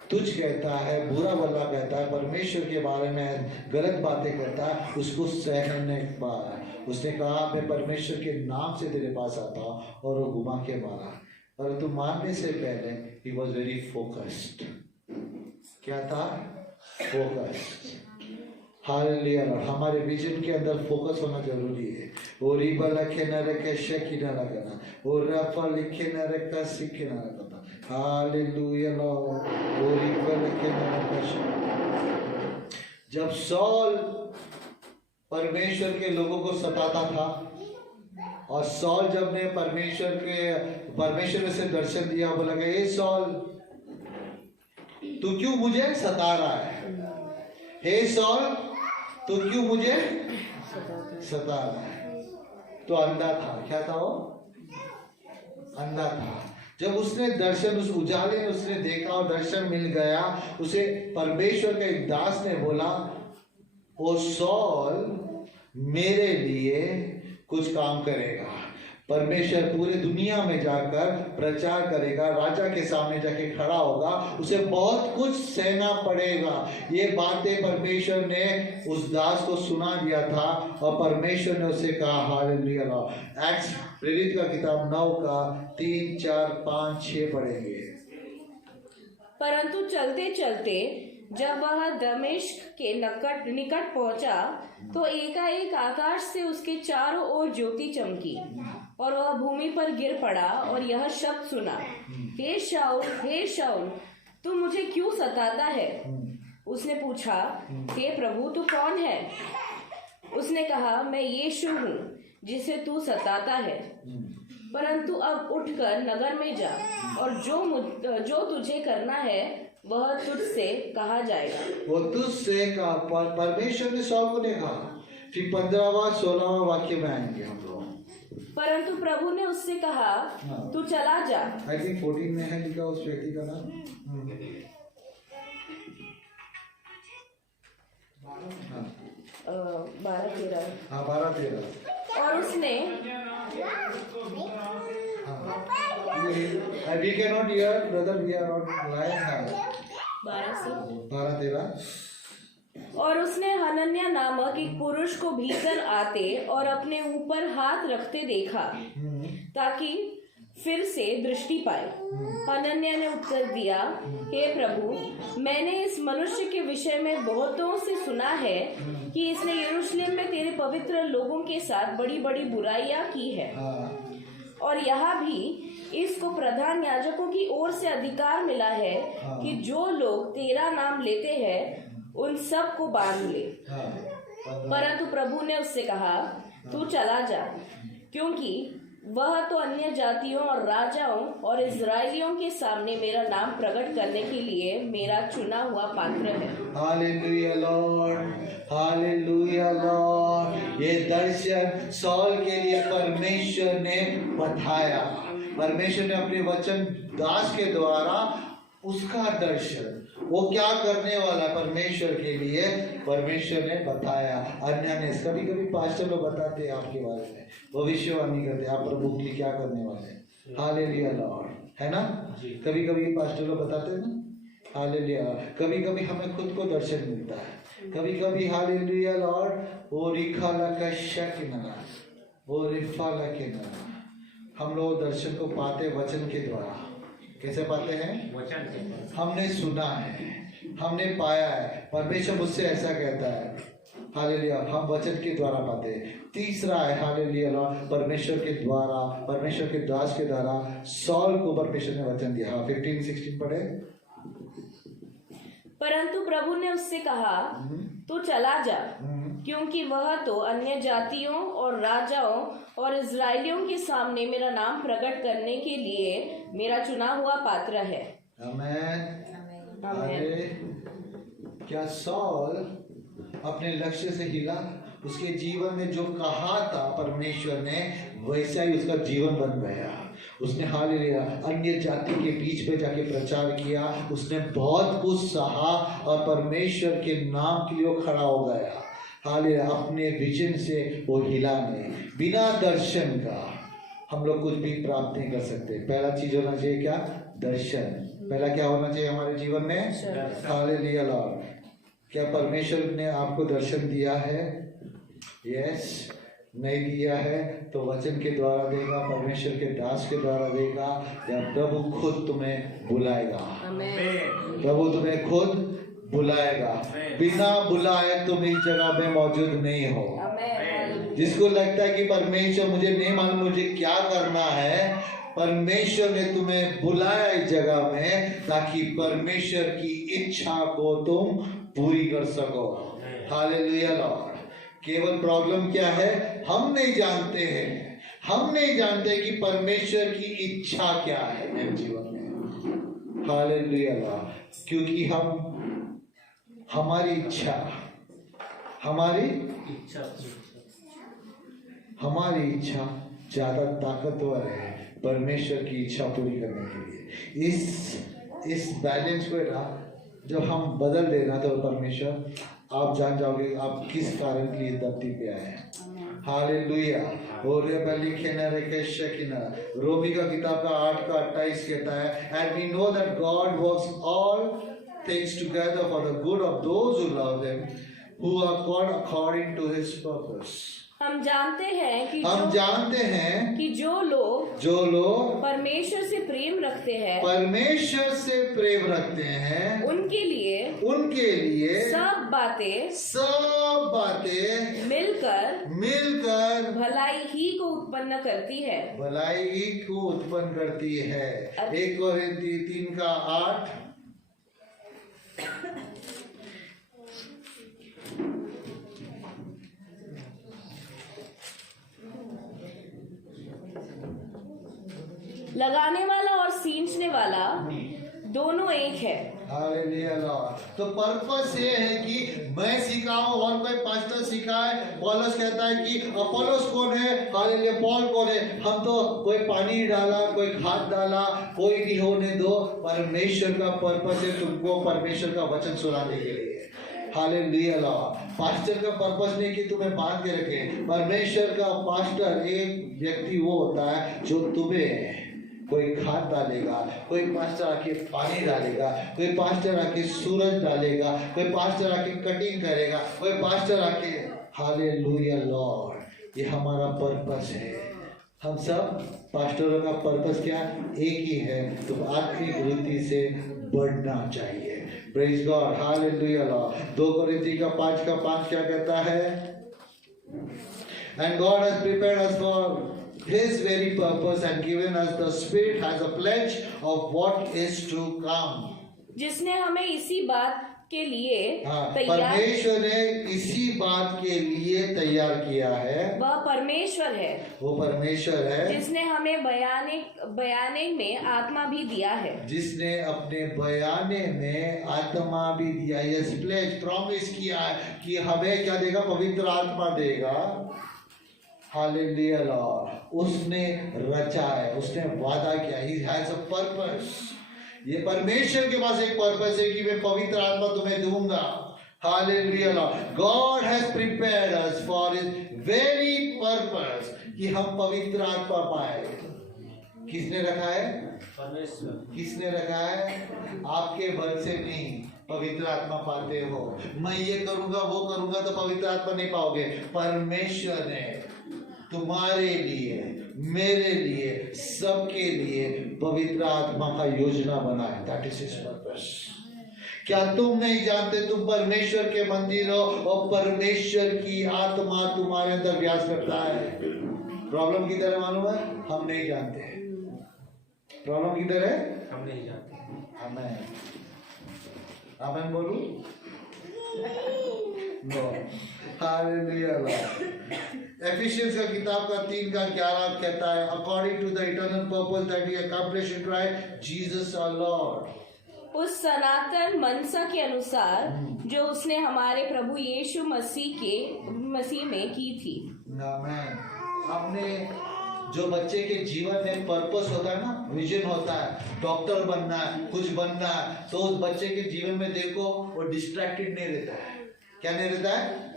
तुच्छ कहता है, बुरा भला कहता है, परमेश्वर के बारे में गलत बातें करता है, उसको सहने पाया। उसने कहा मैं परमेश्वर के नाम से तेरे पास आता हूँ, और वो घुमा के मारा। और तू मारने से पहले he was very focused। क्या था? फोकस। हालेलुया। हमारे विजन के अंदर फोकस होना जरूरी है। वो रिबा रखे न रखे शकी न लगाना, वो रफा लिखे न रखा सीखे न रखा। Hallelujah Lord. वो रिबा रखे न रखा। जब सॉल परमेश्वर के लोगों को सताता था, और सॉल जब ने परमेश्वर से दर्शन दिया, बोला कि हे सॉल तू क्यों मुझे सता रहा है? हे सॉल तू क्यों मुझे सता रहा है? तो अंधा था। क्या था वो? अंधा था। जब उसने दर्शन, उस उजाले में उसने देखा और दर्शन मिल गया, उसे परमेश्वर के एक दास ने बोला, ओ सॉल मेरे लिए कुछ काम करेगा। परमेश्वर पूरे दुनिया में जाकर प्रचार करेगा, राजा के सामने जाके खड़ा होगा, उसे बहुत कुछ सहना पड़ेगा। ये बातें परमेश्वर ने उस दास को सुना दिया था, और परमेश्वर ने उसे कहा हालेलुया। एक्ट्स प्रेरित का किताब 9 का 3, 4, 5, 6 पढ़ेंगे। परंतु चलते चलते जब वह दमिश्क के निकट पहुंचा, तो एकाएक आकाश से उसके चारों ओर ज्योति चमकी, और वह भूमि पर गिर पड़ा और यह शब्द सुना, हे शाऊल तू मुझे क्यों सताता है? उसने पूछा, हे प्रभु तू कौन है? उसने कहा, मैं यीशु हूँ जिसे तू सताता है। परंतु अब उठकर नगर में जा, और जो तुझे करना है वह तुझसे कहा जाएगा। वो तुझसे कहा, परमेश्वर ने सॉल को ने कहा। फिर 15वां 16वां वाक्य में आएंगे हम लोग। परंतु प्रभु ने उससे कहा, तू चला जा। आई थिंक 14 में है लिखा उस व्यक्ति का नाम। 12-13। हाँ 12-13। और उसने We cannot hear, brother, we are on line। 12-13। और उसने हनन्या नामक एक पुरुष को भीतर आते और अपने ऊपर हाथ रखते देखा, ताकि फिर से दृष्टि पाए। हनन्या ने उत्तर दिया, हे प्रभु, मैंने इस मनुष्य के विषय में बहुतों से सुना है कि इसने यरूशलेम में तेरे पवित्र लोगों के साथ बड़ी बड़ी बुराइयां की है, और यहाँ भी इसको प्रधान याजकों की ओर से अधिकार मिला है कि जो लोग तेरा नाम लेते हैं उन सब को बांध ले। हाँ, 15। परंतु प्रभु ने उससे कहा, तू चला जा, क्योंकि वह तो अन्य जातियों और राजाओं और इजरायलियों के सामने मेरा नाम प्रकट करने के लिए मेरा चुना हुआ पात्र है। Hallelujah Lord, hallelujah Lord. ये दर्शन सॉल के लिए परमेश्वर ने बताया। परमेश्वर ने अपने वचन दास के द्वारा उसका दर्शन, वो क्या करने वाला परमेश्वर के लिए परमेश्वर ने बताया। अन्य ने कभी कभी पास्टर लोग बताते हैं आपके बारे में, भविष्यवाणी करते हैं आप प्रभु के लिए क्या करने वाले हैं। हालेलुया लॉर्ड, है ना। कभी कभी पास्टर लोग बताते हैं ना। हालेलुया। कभी कभी हमें खुद को दर्शन मिलता है, कभी कभी हालेलुया लॉर्ड। वो रिखा लका शकिना, वो रिफा लकिना। हम लोग दर्शन को पाते वचन के द्वारा। कैसे पाते हैं? वचन से। हमने सुना है, हमने पाया है, परमेश्वर मुझसे ऐसा कहता है। हालेलुया। हम वचन के द्वारा पाते हैं। तीसरा है हालेलुया लॉर्ड, परमेश्वर के द्वारा, परमेश्वर के दास के द्वारा सॉल को परमेश्वर ने वचन दिया। 15-16 पढ़े। परंतु प्रभु ने उससे कहा, तू चला जा, क्योंकि वह तो अन्य जातियों और राजाओं और इजरायलियों के सामने मेरा नाम प्रकट करने के लिए मेरा चुना हुआ पात्र है। आमीन। आमीन। क्या सॉल अपने लक्ष्य से हिला? उसके जीवन में जो कहा था परमेश्वर ने, वैसा ही उसका जीवन बन गया। उसने हालेलुया अन्य जाति के बीच में जाके प्रचार किया। उसने बहुत कुछ सहा और परमेश्वर के नाम के लिए वो खड़ा हो गया। हालेलुया। अपने विजन से वो हिला नहीं। बिना दर्शन का हम लोग कुछ भी प्राप्त नहीं कर सकते। पहला चीज होना चाहिए क्या? दर्शन। पहला क्या होना चाहिए हमारे जीवन में? Hallelujah Lord. क्या परमेश्वर ने आपको दर्शन दिया है? यस। नहीं दिया है तो वचन के द्वारा देगा, परमेश्वर के दास के द्वारा देगा, या प्रभु खुद तुम्हें बुलाएगा। प्रभु तुम्हें खुद बुलाएगा। बिना बुलाए तुम इस जगह में मौजूद नहीं हो। जिसको लगता है कि परमेश्वर मुझे नहीं मालूम मुझे क्या करना है, परमेश्वर ने तुम्हें बुलाया इस जगह में ताकि परमेश्वर की इच्छा को तुम पूरी कर सको। Hallelujah Lord. केवल प्रॉब्लम क्या है? हम नहीं जानते हैं, हम नहीं जानते कि परमेश्वर की इच्छा क्या है मेरे जीवन में। Hallelujah Lord. क्योंकि हमारी इच्छा ज्यादा ताकतवर है परमेश्वर की इच्छा पूरी करने के लिए। इस बैलेंस को ना जब हम बदल देना तो परमेश्वर, आप जान जाओगे आप किस कारण के लिए धरती पे आए हैं। हालेलुया। रोमी का किताब का 8:28 कहता है, and we know that God works all things together for the good of those who love him, who are called according to his purpose. हम जानते हैं कि जो लोग परमेश्वर से प्रेम रखते हैं उनके लिए सब बातें मिलकर भलाई ही को उत्पन्न करती है। 1 कोरिन्थी 3:8। लगाने वाला और सींचने वाला दोनों एक है। Hallelujah Lord. तो पर्पस ये है कि मैं सिखाऊं और कोई पास्टर सिखाए। पौलुस कहता है कि अपोलोस कौन है? हालेलुया। पॉल कौन है? हम तो कोई पानी डाला, कोई खाद डाला, कोई भी होने दो। परमेश्वर का पर्पस है तुमको परमेश्वर का वचन सुनाने के लिए। Hallelujah Lord. पास्टर का पर्पस नहीं कि तुम्हें बांध के रखे। परमेश्वर का पास्टर एक व्यक्ति वो होता है जो तुम्हें, कोई खाद डालेगा, कोई पास्टर आके पानी डालेगा, कोई पास्टर आके सूरज डालेगा, कोई पास्टर आके कटिंग करेगा, कोई पास्टर आके। Hallelujah Lord. ये हमारा पर्पस है। हम सब पास्टरों का पर्पस क्या? एक ही है, तुम आत्मिक वृद्धि से बढ़ना चाहिए। Praise God. Hallelujah Lord. 2 कोरिन्थी का 5:5 क्या कहता है? And God has prepared us for His very purpose and given us the Spirit as a pledge of what is to come. जिसने हमें इसी बात के लिए हाँ, तैयार, परमेश्वर ने इसी बात के लिए तैयार किया है। वह परमेश्वर है, वो परमेश्वर है जिसने हमें बयाने में आत्मा भी दिया है, जिसने अपने बयाने में आत्मा भी दिया। यस प्लेज प्रॉमिस किया है कि हमें क्या देगा, पवित्र आत्मा देगा। हालेलुया लॉर्ड, उसने रचा है, उसने वादा किया। He has a purpose. ये परमेश्वर के पास एक पर्पस है कि मैं पवित्र आत्मा तुम्हें दूंगा। Hallelujah Lord, God has prepared us for his very purpose कि हम पवित्र आत्मा पाए। किसने रखा है? परमेश्वर। किसने रखा है? आपके बल से नहीं पवित्र आत्मा पाते हो। मैं ये करूंगा वो करूंगा तो पवित्र आत्मा नहीं पाओगे। परमेश्वर ने तुम्हारे लिए, मेरे लिए, सबके लिए पवित्र आत्मा का योजना बनाया। That is his purpose. क्या तुम नहीं जानते तुम परमेश्वर के मंदिर हो और परमेश्वर की आत्मा तुम्हारे अंदर व्यास करता है? प्रॉब्लम किधर है मालूम है? हम नहीं जानते। प्रॉब्लम किधर है? हम नहीं जानते। हमें आमेन बोलूं? नो। Hallelujah Lord. एफिशिएंस का किताब का 3:11 कहता है, according to the eternal purpose that he accomplished in Christ Jesus our Lord. उस सनातन मनसा के अनुसार जो उसने हमारे प्रभु यीशु मसीह में की थी। आमेन। आपने जो बच्चे के जीवन में पर्पस होता है ना, विजन होता है, डॉक्टर बनना है, कुछ बनना है, तो उस बच्चे के जीवन में देखो वो डिस्ट्रैक्टेड नहीं रहता है। क्या नहीं रहता है?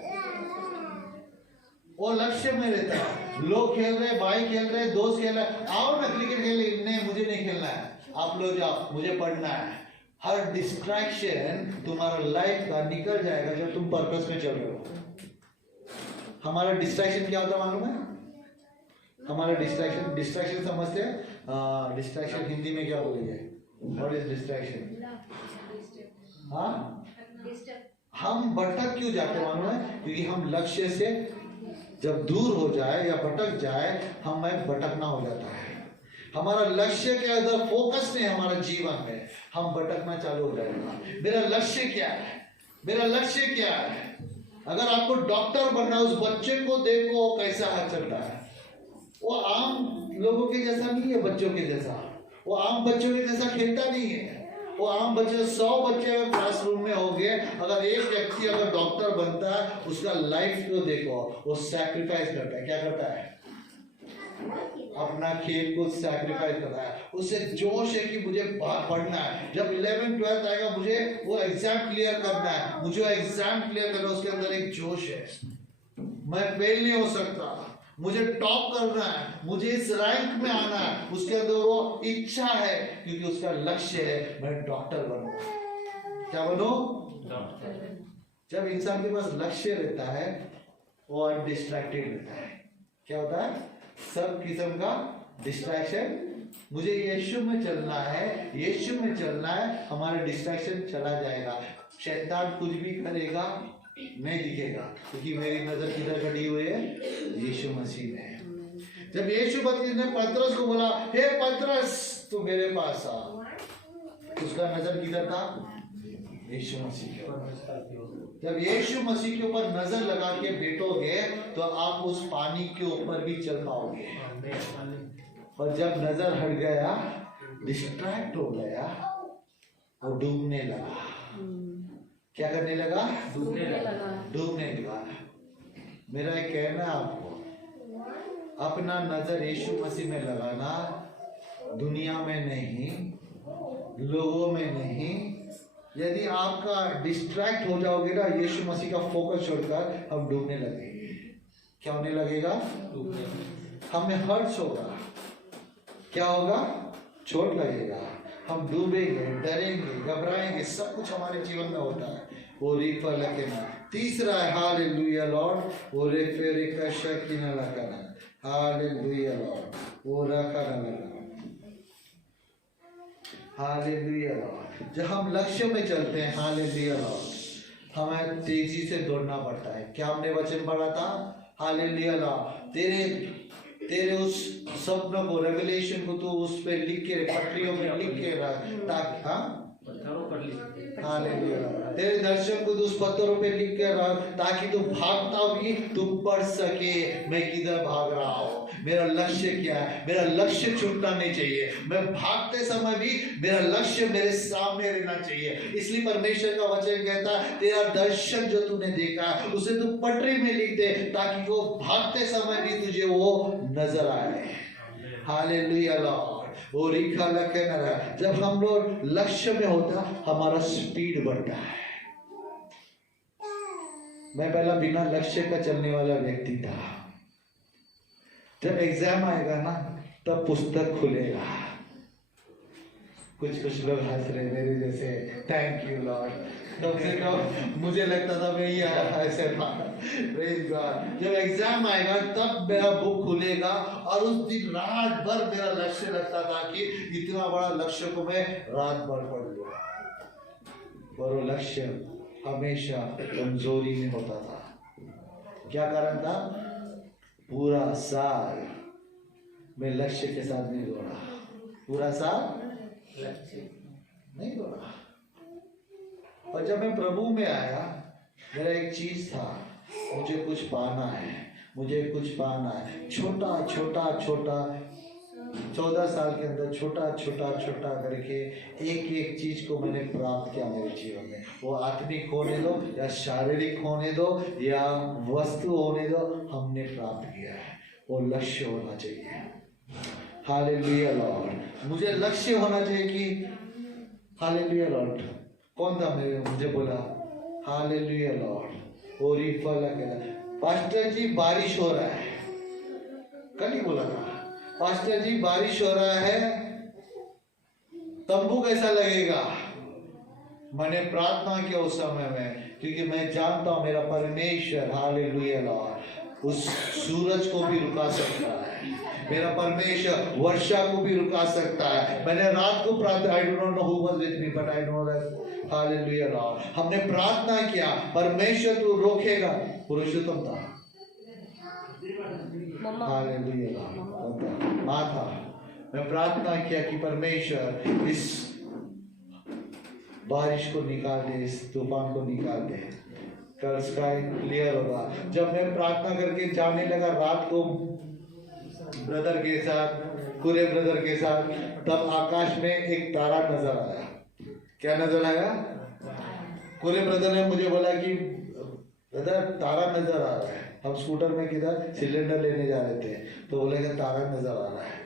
वो लक्ष्य में रहता है। लोग खेल रहे, भाई खेल रहे, दोस्त खेल रहे, आओ ना क्रिकेट खेले। नहीं, मुझे नहीं खेलना है, आप लोग जाओ, मुझे पढ़ना है। हर डिस्ट्रैक्शन तुम्हारा लाइफ का निकल जाएगा जब तुम पर्पस में चल रहे हो। हमारा डिस्ट्रैक्शन क्या होता है मालूम है? हमारा डिस्ट्रैक्शन समझते हैं? डिस्ट्रैक्शन हिंदी में क्या बोलेंगे? What is distraction? हाँ, हम भटक क्यों जाते हैं मालूम है? क्योंकि हम लक्ष्य से जब दूर हो जाए या भटक जाए, हमें भटकना हो जाता है। हमारा लक्ष्य के अंदर फोकस नहीं हमारा जीवन में, हम भटकना चालू हो जाएगा। मेरा लक्ष्य क्या है? मेरा लक्ष्य क्या है? अगर आपको डॉक्टर बनना, उस बच्चे को देखो कैसा हाथ चलता है। वो आम लोगों के जैसा नहीं है, बच्चों के जैसा। वो आम बच्चों के जैसा खेलता नहीं है। वो आम बच्चे 100 बच्चे क्लासरूम में होंगे, अगर एक व्यक्ति अगर डॉक्टर बनता है, उसका लाइफ को देखो, वो सैक्रिफाइस करता है। क्या करता है? अपना खेल को सैक्रिफाइस करता है। उसे जोश है कि मुझे पढ़ना है। जब 11th 12th आएगा, मुझे वो एग्जाम क्लियर करना है, मुझे एग्जाम क्लियर करना है। उसके अंदर एक जोश है, मैं फेल नहीं हो सकता, मुझे टॉप करना है, मुझे इस रैंक में आना है। उसके अंदर वो इच्छा है, क्योंकि उसका लक्ष्य है मैं डॉक्टर बनूं। क्या बनूं? डॉक्टर। जब इंसान के पास लक्ष्य रहता है, वो अनडिस्ट्रैक्टेड रहता है। क्या होता है? सब किस्म का डिस्ट्रैक्शन, मुझे यीशु में चलना है, यीशु में चलना है, हमारा डिस्ट्रैक्शन चला जाएगा। शैतान कुछ भी करेगा नहीं दिखेगा, क्योंकि मेरी नजर किधर खड़ी हुई है? यीशु मसीह में। जब यीशु मसीह ने पतरस को बोला, हे पतरस तू मेरे पास आ, उसका नजर किधर था? यीशु मसीह के ऊपर। जब यीशु मसीह के ऊपर नजर लगा के बैठोगे तो आप उस पानी के ऊपर भी चल पाओगे। और जब नजर हट गया, डिस्ट्रैक्ट हो गया और डूबने लगा। क्या करने लगा? डूबने लगा। मेरा एक कहना है आपको, अपना नजर यीशु मसीह में लगाना, दुनिया में नहीं, लोगों में नहीं। यदि आपका डिस्ट्रैक्ट हो जाओगे ना यीशु मसीह का फोकस छोड़कर, हम डूबने लगेंगे। क्या होने लगेगा? हमें हर्ट्स होगा। क्या होगा? चोट लगेगा, हम डूबेंगे, डरेंगे, घबराएंगे, सब कुछ हमारे जीवन में होता है। वो रिफर लगेगा। तीसरा है हालेलुया लॉर्ड, वो रेफेरे का शक्ति न लगाना। हालेलुया लॉर्ड, वो रखा न लगाना। हालेलुया लॉर्ड, जब हम लक्ष्य में चलते हैं, हालेलुया लॉर्ड, हमें तेजी से दौड़ना पड़ता है। क्या हमने वचन पढ़ा था? हालेलुया लॉर्ड, तेरे उस स्वप्न को, रेवलेशन को तू उस पे लिख के, पटरियों में लिख के रख, ताकि पत्थरों पर लिख हालेलुया। तेरे दर्शन को उस पत्थरों पे लिख कर रख, ताकि तू भागता भी तू पढ़ सके मैं किधर भाग रहा हूँ, मेरा लक्ष्य क्या है। मेरा लक्ष्य छूटना नहीं चाहिए, मैं भागते समय भी मेरा लक्ष्य मेरे सामने रहना चाहिए। इसलिए परमेश्वर का वचन कहता है तेरा दर्शन जो तूने देखा उसे तू पटरी में लिख दे, ताकि वो भागते समय भी तुझे वो नजर आए। Hallelujah Lord. वो लिखा लखे न रहा। जब हम लोग लक्ष्य में होता हमारा स्पीड बढ़ता है। मैं पहला बिना लक्ष्य का चलने वाला व्यक्ति था। जब एग्जाम आएगा ना तब पुस्तक खुलेगा। कुछ लोग हंस रहे मेरे जैसे, थैंक यू लॉर्ड। कम से कम मुझे लगता था मैं ही ऐसे था। जब एग्जाम आएगा तब मेरा बुक खुलेगा, और उस दिन रात भर मेरा लक्ष्य लगता था कि इतना बड़ा लक्ष्य को मैं रात भर पढ़ लूंगा। और वो लक्ष्य हमेशा कमजोरी में होता था। क्या कारण था? पूरा साल मैं लक्ष्य के साथ नहीं दौड़ा, पूरा साल नहीं दौड़ा। और जब मैं प्रभु में आया मेरा एक चीज था, मुझे कुछ पाना है, मुझे कुछ पाना है। छोटा 14 साल के अंदर छोटा करके एक चीज को मैंने प्राप्त किया मेरे जीवन में। वो आत्मिक होने दो या शारीरिक होने दो या वस्तु होने दो, हमने प्राप्त किया है। वो लक्ष्य होना चाहिए। Hallelujah Lord. मुझे लक्ष्य होना चाहिए कि हालेलुया लॉर्ड। कौन था मुझे बोला हालेलुया लॉर्ड। और पास्टर जी बारिश हो रहा है, कल ही बोला था पास्टर जी बारिश हो रहा है, तंबू कैसा लगेगा। मैंने प्रार्थना किया उस समय में, क्योंकि मैं जानता हूं मेरा परमेश्वर हालेलुया लॉर्ड उस सूरज को भी रुका सकता है। मेरा परमेश्वर वर्षा को भी रुका सकता है। मैंने रात को प्रार्थना, I don't know who was with me but I know that hallelujah Lord, हमने प्रार्थना किया परमेश्वर तू रोकेगा। पुरुषोत्तम था, हालेलुया लॉर्ड, माँ था। मैं प्रार्थना किया कि परमेश्वर इस बारिश को निकाल दे, इस तूफान को निकाल दे, कल स्काई क्लियर होगा। जब मैं प्रार्थना करके जाने लगा रात को ब्रदर के साथ, पूरे ब्रदर के साथ, तब आकाश में एक तारा नजर आया। क्या नजर आया? पूरे ब्रदर ने मुझे बोला कि ब्रदर तारा नजर आ रहा है। हम स्कूटर में किधर सिलेंडर लेने जा रहे थे, तो बोले कि तारा नजर आ रहा है।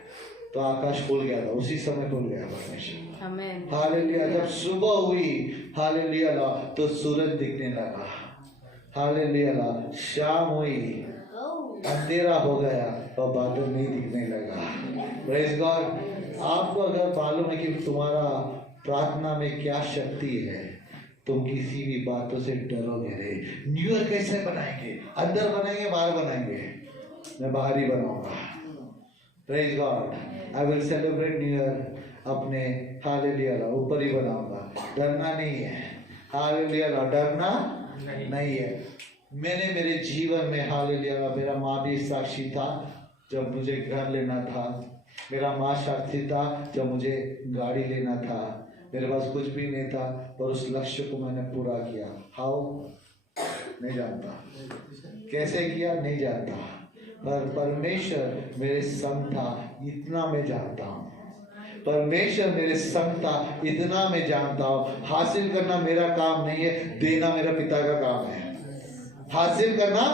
तो आकाश खुल गया था, उसी समय खुल गया परमेश्वर। आमीन हालेलुया। जब सुबह हुई हालेलुया लॉर्ड तो सूरज दिखने लगा। Hallelujah Lord. शाम हुई, अंधेरा हो गया और बादल नहीं दिखने लगा। Praise God. आपको अगर मालूम है कि तुम्हारा प्रार्थना में क्या शक्ति है, तुम किसी भी बातों से डरोगे नहीं। न्यू ईयर कैसे बनाएंगे? अंदर बनाएंगे बाहर बनाएंगे? मैं बाहर ही बनाऊंगा। Praise God. I will celebrate new year अपने हालेलुया ऊपर ही बनाऊंगा। डरना नहीं है, हालेलुया डरना नहीं है। मैंने मेरे जीवन में हालेलुया, मेरा माँ भी साक्षी था जब मुझे घर लेना था, मेरा माँ साक्षी था जब मुझे गाड़ी लेना था। मेरे पास कुछ भी नहीं था, पर उस लक्ष्य को मैंने पूरा किया। हाउ नहीं जानता, कैसे किया नहीं जानता, पर परमेश्वर मेरे संग था, इतना मैं जानता हूँ। परमेश्वर मेरे संग था, इतना मैं जानता हूँ। हासिल करना मेरा काम नहीं है, देना मेरा पिता का काम है। हासिल करना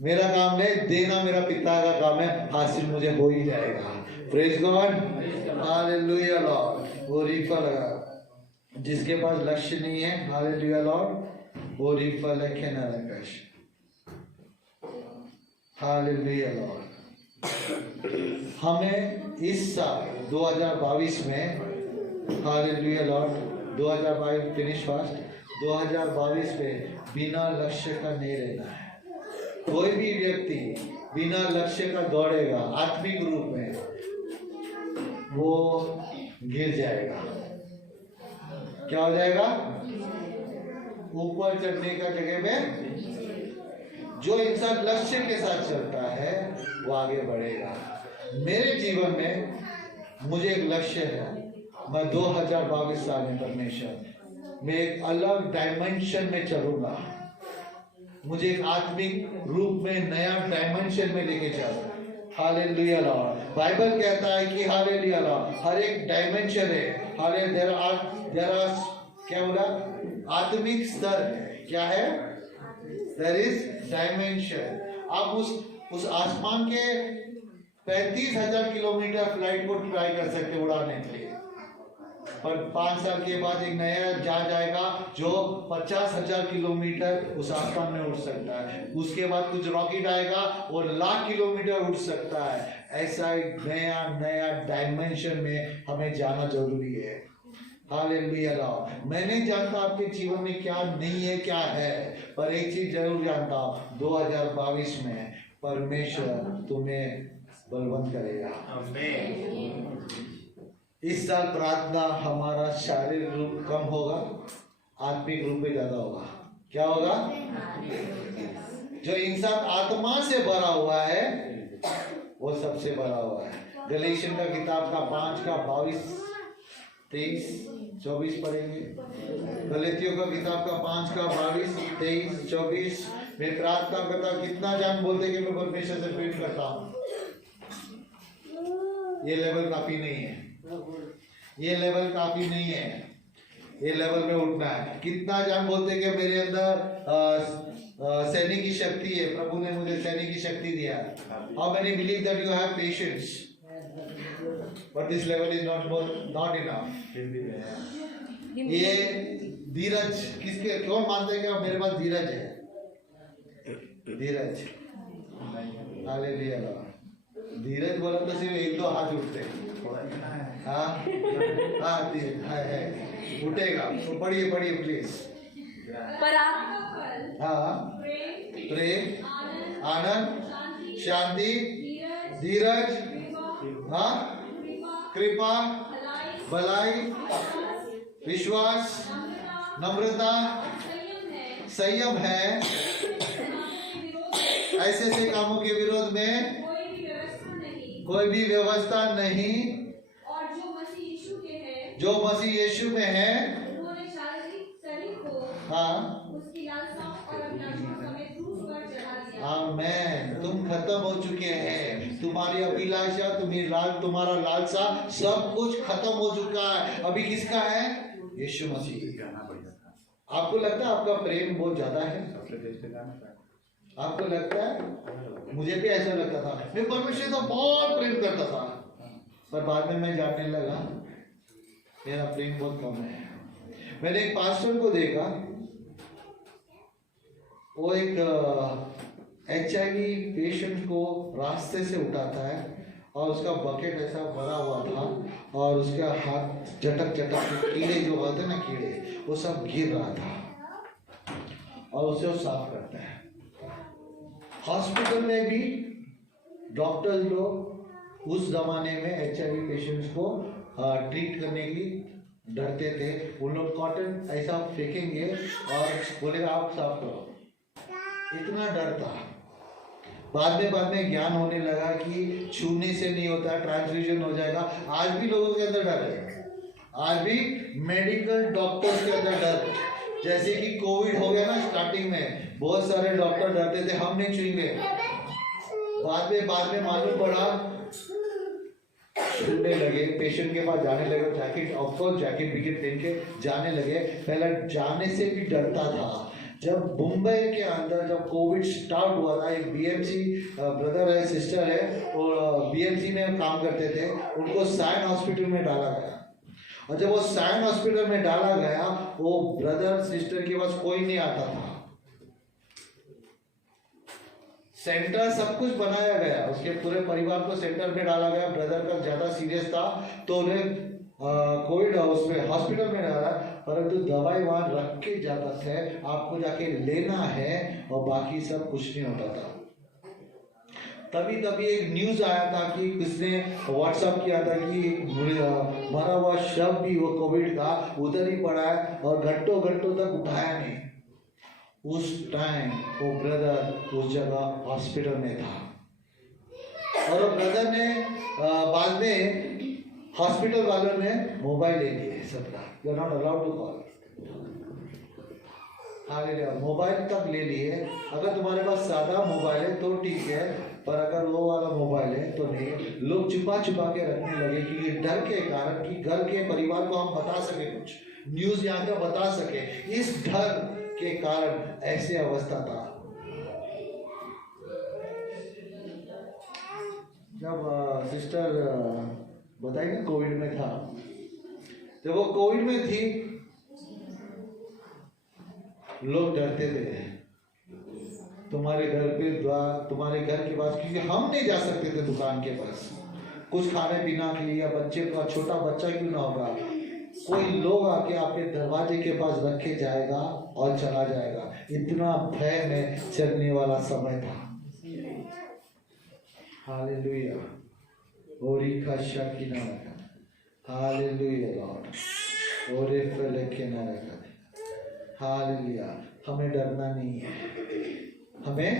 मेरा काम नहीं, देना मेरा पिता का काम है। हासिल मुझे हो ही जाएगा। Praise God. Hallelujah Lord. वो रीफा लगा जिसके पास लक्ष्य नहीं है, हालेलुया लॉर्ड, वो रीफा लखे न रखेश। Hallelujah Lord. हमें इस साल 2022 में हालेलुया लॉर्ड 2022 फिनिश फास्ट 2022 में बिना लक्ष्य का नहीं रहना है। कोई भी व्यक्ति बिना लक्ष्य का दौड़ेगा आत्मिक रूप में, वो गिर जाएगा। क्या हो जाएगा? ऊपर चढ़ने का जगह में। जो इंसान लक्ष्य के साथ चलता है वो आगे बढ़ेगा। मेरे जीवन में मुझे एक लक्ष्य है। मैं 2022 साल में परमेश्वर मैं एक अलग डायमेंशन में चलूंगा, मुझे एक आत्मिक रूप में नया डायमेंशन में लेके चलो। Hallelujah Lord. बाइबल कहता है कि हालेलुया लॉर्ड, हर एक डायमेंशन है। हाले देयर आर क्या बोला, आत्मिक स्तर क्या है, देयर इज डायमेंशन। आप उस आसमान के 35,000 किलोमीटर फ्लाइट को ट्राई कर सकते उड़ाने के लिए, पर 5 साल के बाद एक नया जहाज आएगा जो 50,000 किलोमीटर उस आसमान में उड़ सकता है। उसके बाद कुछ रॉकेट आएगा और लाख किलोमीटर उड़ सकता है। ऐसा एक नया डायमेंशन में हमें जाना जरूरी है। Hallelujah Lord. मैं नहीं जानता आपके जीवन में क्या नहीं है क्या है, पर एक चीज जरूर जानता हूँ, 2022 में परमेश्वर तुम्हें बलवंत करेगा। इस साल प्रार्थना हमारा शारीरिक रूप कम होगा, आत्मिक रूप में ज्यादा होगा। क्या होगा? जो इंसान आत्मा से भरा हुआ है वो सबसे भरा हुआ है। गलेशियन का किताब का 5 का 22, 23, 24 पढ़ेंगे। गलतियों का किताब का 5 का 22, 23, 24। मैं प्रार्थना करता, कितना जान बोलते कि मैं परमेश्वर से प्रेम करता हूँ। ये लेवल काफी नहीं है, ये लेवल काफी नहीं है, ये लेवल में उठना है। कितना जान बोलते कि मेरे अंदर सैनिक की शक्ति है, प्रभु ने मुझे सैनिक की शक्ति दिया। How many believe that you have patience, but this level is not enough. ये धीरज किसके, कौन मानते हैं कि मेरे पास धीरज है? धीरज, हालेलुया लॉर्ड। धीरज बोला तो सिर्फ 1-2 हाथ उठते हैं। हाँ हाँ है उठेगा तो पढ़िए प्लीज। पर आप हाँ, प्रेम, आनंद, शांति, धीरज, हाँ, कृपा, भलाई, विश्वास, नम्रता, संयम है। ऐसे कामों के विरोध में कोई भी व्यवस्था नहीं। और जो मसीह यीशु के हैं, जो मसीह यीशु में है, उन्होंने शारीरिक शरीर को हाँ, उसकी लालसाओं और अभिलाषाओं समेत क्रूस पर चढ़ा दिया। आमेन। तुम खत्म हो चुके हैं, तुम्हारी अभिलाषा, तुम्हारा लालसा सब कुछ खत्म हो चुका है। अभी किसका है? यीशु मसीह। आपको लगता है आपका प्रेम बहुत ज्यादा है? आपको लगता है? मुझे भी ऐसा लगता था, मैं परमेश्वर को बहुत प्रेम करता था, पर बाद में मैं जानने लगा मेरा प्रेम बहुत कम है। मैंने एक पास्टर को देखा, वो एक HIV पेशेंट को रास्ते से उठाता है और उसका बकेट ऐसा भरा हुआ था और उसका हाथ झटक के कीड़े जो होते हैं ना, कीड़े, वो सब गिर रहा था और उसे वो साफ करता है। हॉस्पिटल में भी डॉक्टर्स लोग उस जमाने में HIV पेशेंट्स को ट्रीट करने के लिए डरते थे। उन लोग कॉटन ऐसा फेंकेंगे और बोलेगा आप साफ करो, इतना डर था। बाद में ज्ञान होने लगा कि छूने से नहीं होता, ट्रांसफ्यूजन हो जाएगा। आज भी लोगों के अंदर डर है, आज भी मेडिकल डॉक्टर्स के अंदर डर। जैसे कि कोविड हो गया ना, स्टार्टिंग में बहुत सारे डॉक्टर डरते थे, हम नहीं छूएंगे। बाद में मालूम पड़ा, छूने लगे, पेशेंट के पास जाने लगे, जैकेट ऑफकोर्स जैकेट विकेट पहन के जाने लगे। पहले जाने से भी डरता था। जब मुंबई के अंदर जब कोविड स्टार्ट हुआ था, एक BMC ब्रदर है, सिस्टर है, और BMC में काम करते थे, उनको साइन हॉस्पिटल में डाला गया। और जब वो साइन हॉस्पिटल में डाला गया, वो ब्रदर सिस्टर के पास कोई नहीं आता था। सेंटर सब कुछ बनाया गया, उसके पूरे परिवार को सेंटर में डाला गया। ब्रदर का ज्यादा सीरियस था तो उन्हें कोविड उसमें हॉस्पिटल में डाला, परंतु दवाई वहां रख के जाता थे, आपको जाके लेना है, और बाकी सब कुछ नहीं होता था। तभी एक न्यूज आया था कि किसने व्हाट्सएप किया था कि मरा हुआ शव भी वो कोविड का उधर ही पड़ा है और घंटों तक उठाया नहीं। उस टाइम वो ब्रदर उस जगह हॉस्पिटल में था और ब्रदर ने बाद में हॉस्पिटल वालों ने मोबाइल ले लिए सबका, you are not allowed to call. Hallelujah. Mobile तक ले लिए, अगर तुम्हारे पास सादा मोबाइल है तो ठीक है, पर अगर वो वाला मोबाइल है तो नहीं। लोग छुपा छुपा के रखने लगे क्योंकि डर के कारण कि घर के परिवार को हम बता सके, कुछ न्यूज यहाँ का बता सके, इस डर के कारण ऐसी अवस्था था। जब सिस्टर बताएंगे कोविड में था, जब वो कोविड में थी लोग डरते थे तुम्हारे घर पे तुम्हारे घर के पास, क्योंकि हम नहीं जा सकते थे दुकान के पास कुछ खाने पीना के लिए, या बच्चे का छोटा बच्चा क्यों ना होगा, कोई लोग आके आपके दरवाजे के पास रखे जाएगा और चला जाएगा। इतना भय में चलने वाला समय था। हालेलुया। ओरी का शकी ना रखा। Hallelujah Lord. ओरे फले के ना रखा। हालेलुया। हमें डरना नहीं है। हमें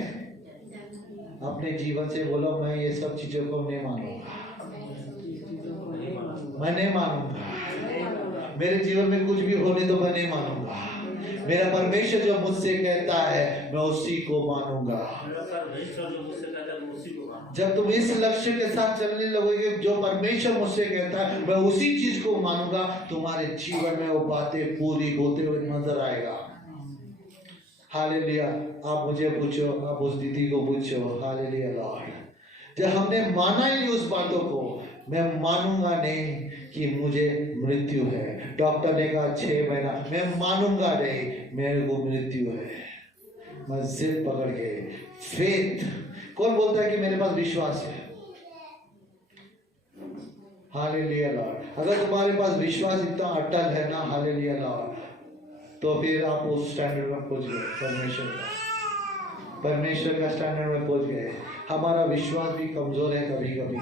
अपने जीवन से बोलो, मैं ये सब चीजों को नहीं मानूंगा, मैं नहीं मानूंगा। मेरे जीवन में कुछ भी होने तो मैं नहीं मानूंगा। मेरा परमेश्वर जो मुझसे कहता है मैं उसी को मानूंगा। जब तुम इस लक्ष्य के साथ चलने लगोगे, जो परमेश्वर मुझसे कहता है मैं उसी चीज को मानूंगा, तुम्हारे जीवन में वो बातें पूरी होते हुए नजर आएगा। हालेलुया। आप मुझे पूछो, आप उस दीदी को पूछो। Hallelujah Lord. जब हमने माना ही उस बातों को, मैं मानूंगा नहीं कि मुझे मृत्यु है। डॉक्टर ने कहा 6 महीना, मैं मानूंगा नहीं मेरे को मृत्यु है। मैं जिद पकड़ के फेथ, कौन बोलता है कि मेरे पास विश्वास है? Hallelujah Lord. अगर तुम्हारे पास विश्वास इतना अटल है ना, हालेलुया लॉर्ड, तो फिर आप उस स्टैंडर्ड में पहुंच गए। परमेश्वर का स्टैंडर्ड में पहुंच गए। हमारा विश्वास भी कमजोर है कभी कभी,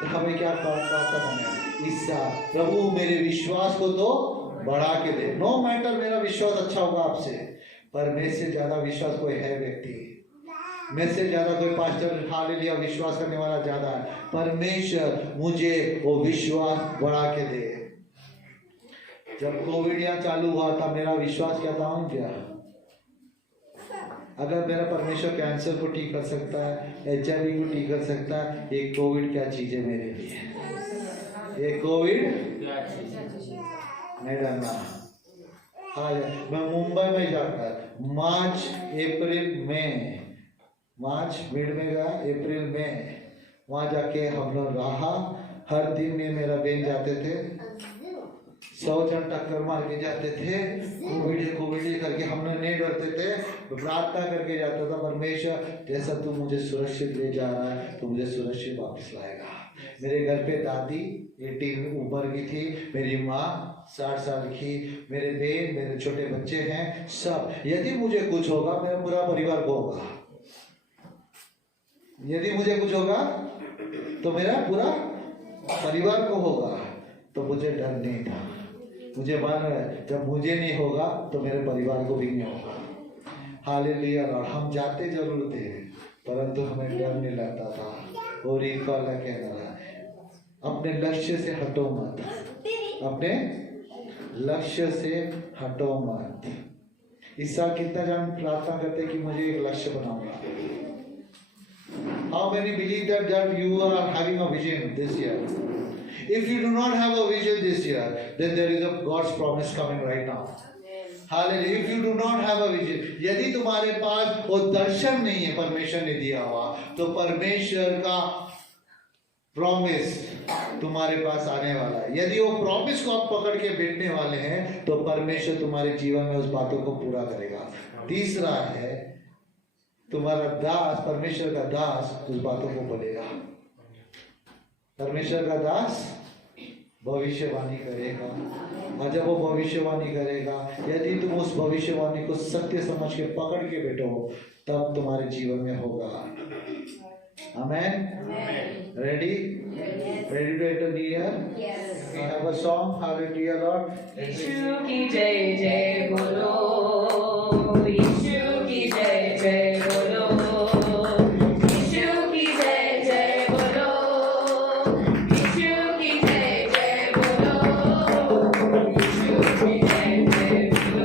तो हमें क्या प्रार्थना करना है? इस साल प्रभु मेरे विश्वास को तो बढ़ा के दे। नो मैटर मेरा विश्वास अच्छा होगा आपसे, पर मेरे से ज्यादा विश्वास कोई है व्यक्ति, मेरे से ज्यादा कोई पास्टर हालेलुया विश्वास करने वाला ज्यादा है। परमेश्वर मुझे वो विश्वास बढ़ा के दे। जब कोविड यहाँ चालू हुआ था, मेरा विश्वास क्या था? क्या अगर मेरा परमेश्वर कैंसर को ठीक कर सकता है, HIV को ठीक कर सकता है, ये कोविड क्या चीज है मेरे लिए? ये कोविड नहीं डरना। हाँ, मैं मुंबई में जाकर मार्च मिड में गया, अप्रैल में वहां जाके हम लोग रहा। हर दिन में मेरा बहन जाते थे, 100 जन टक्कर मार के जाते थे, कोविड करके। हम लोग नहीं डरते थे, प्रार्थना करके जाता था, परमेश्वर जैसा तू मुझे सुरक्षित ले जा रहा है तो मुझे सुरक्षित वापस लाएगा। मेरे घर पे दादी 18 ऊपर की थी, मेरी माँ 60 साल की, मेरे बहन, मेरे छोटे बच्चे हैं सब। यदि मुझे कुछ होगा मेरा पूरा परिवार को होगा। यदि मुझे कुछ होगा तो मेरा पूरा परिवार को होगा। तो मुझे डर नहीं था। मुझे मालूम है जब मुझे नहीं होगा तो मेरे परिवार को भी नहीं होगा। हालेलुया। हम जाते जरूर थे, परंतु हमें डर नहीं लगता था। और एक वाला कहना है, अपने लक्ष्य से हटो मत, अपने लक्ष्य से हटो मत। इस साल कितना जन प्रार्थना करते कि मुझे एक लक्ष्य बनाऊंगा? How many believe that you are having a vision this year? If you do not have a vision this year, then there is a God's promise coming right now. Hallelujah. If you do not have a vision, यदि तुम्हारे पास वो दर्शन नहीं है परमेश्वर ने दिया हुआ, तो परमेश्वर का प्रॉमिस तुम्हारे पास आने वाला है। यदि वो प्रॉमिस को आप पकड़ के बैठने वाले हैं तो परमेश्वर तुम्हारे जीवन में उस बातों को पूरा करेगा। तीसरा है, तुम्हारा दास, परमेश्वर का दास उस बातों को बोलेगा। परमेश्वर का दास भविष्यवाणी करेगा, और जब वो भविष्यवाणी करेगा, यदि तुम उस भविष्यवाणी को सत्य समझ के पकड़ के बैठो, तब तुम्हारे जीवन में होगा। Amen. Ready to enter the year? We have a song. Hallelujah, Lord. यीशु की जय जय बोलो, यीशु की जय जय बोलो, यीशु की जय जय बोलो, यीशु की जय जय बोलो, यीशु की जय जय बोलो।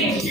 Thank you.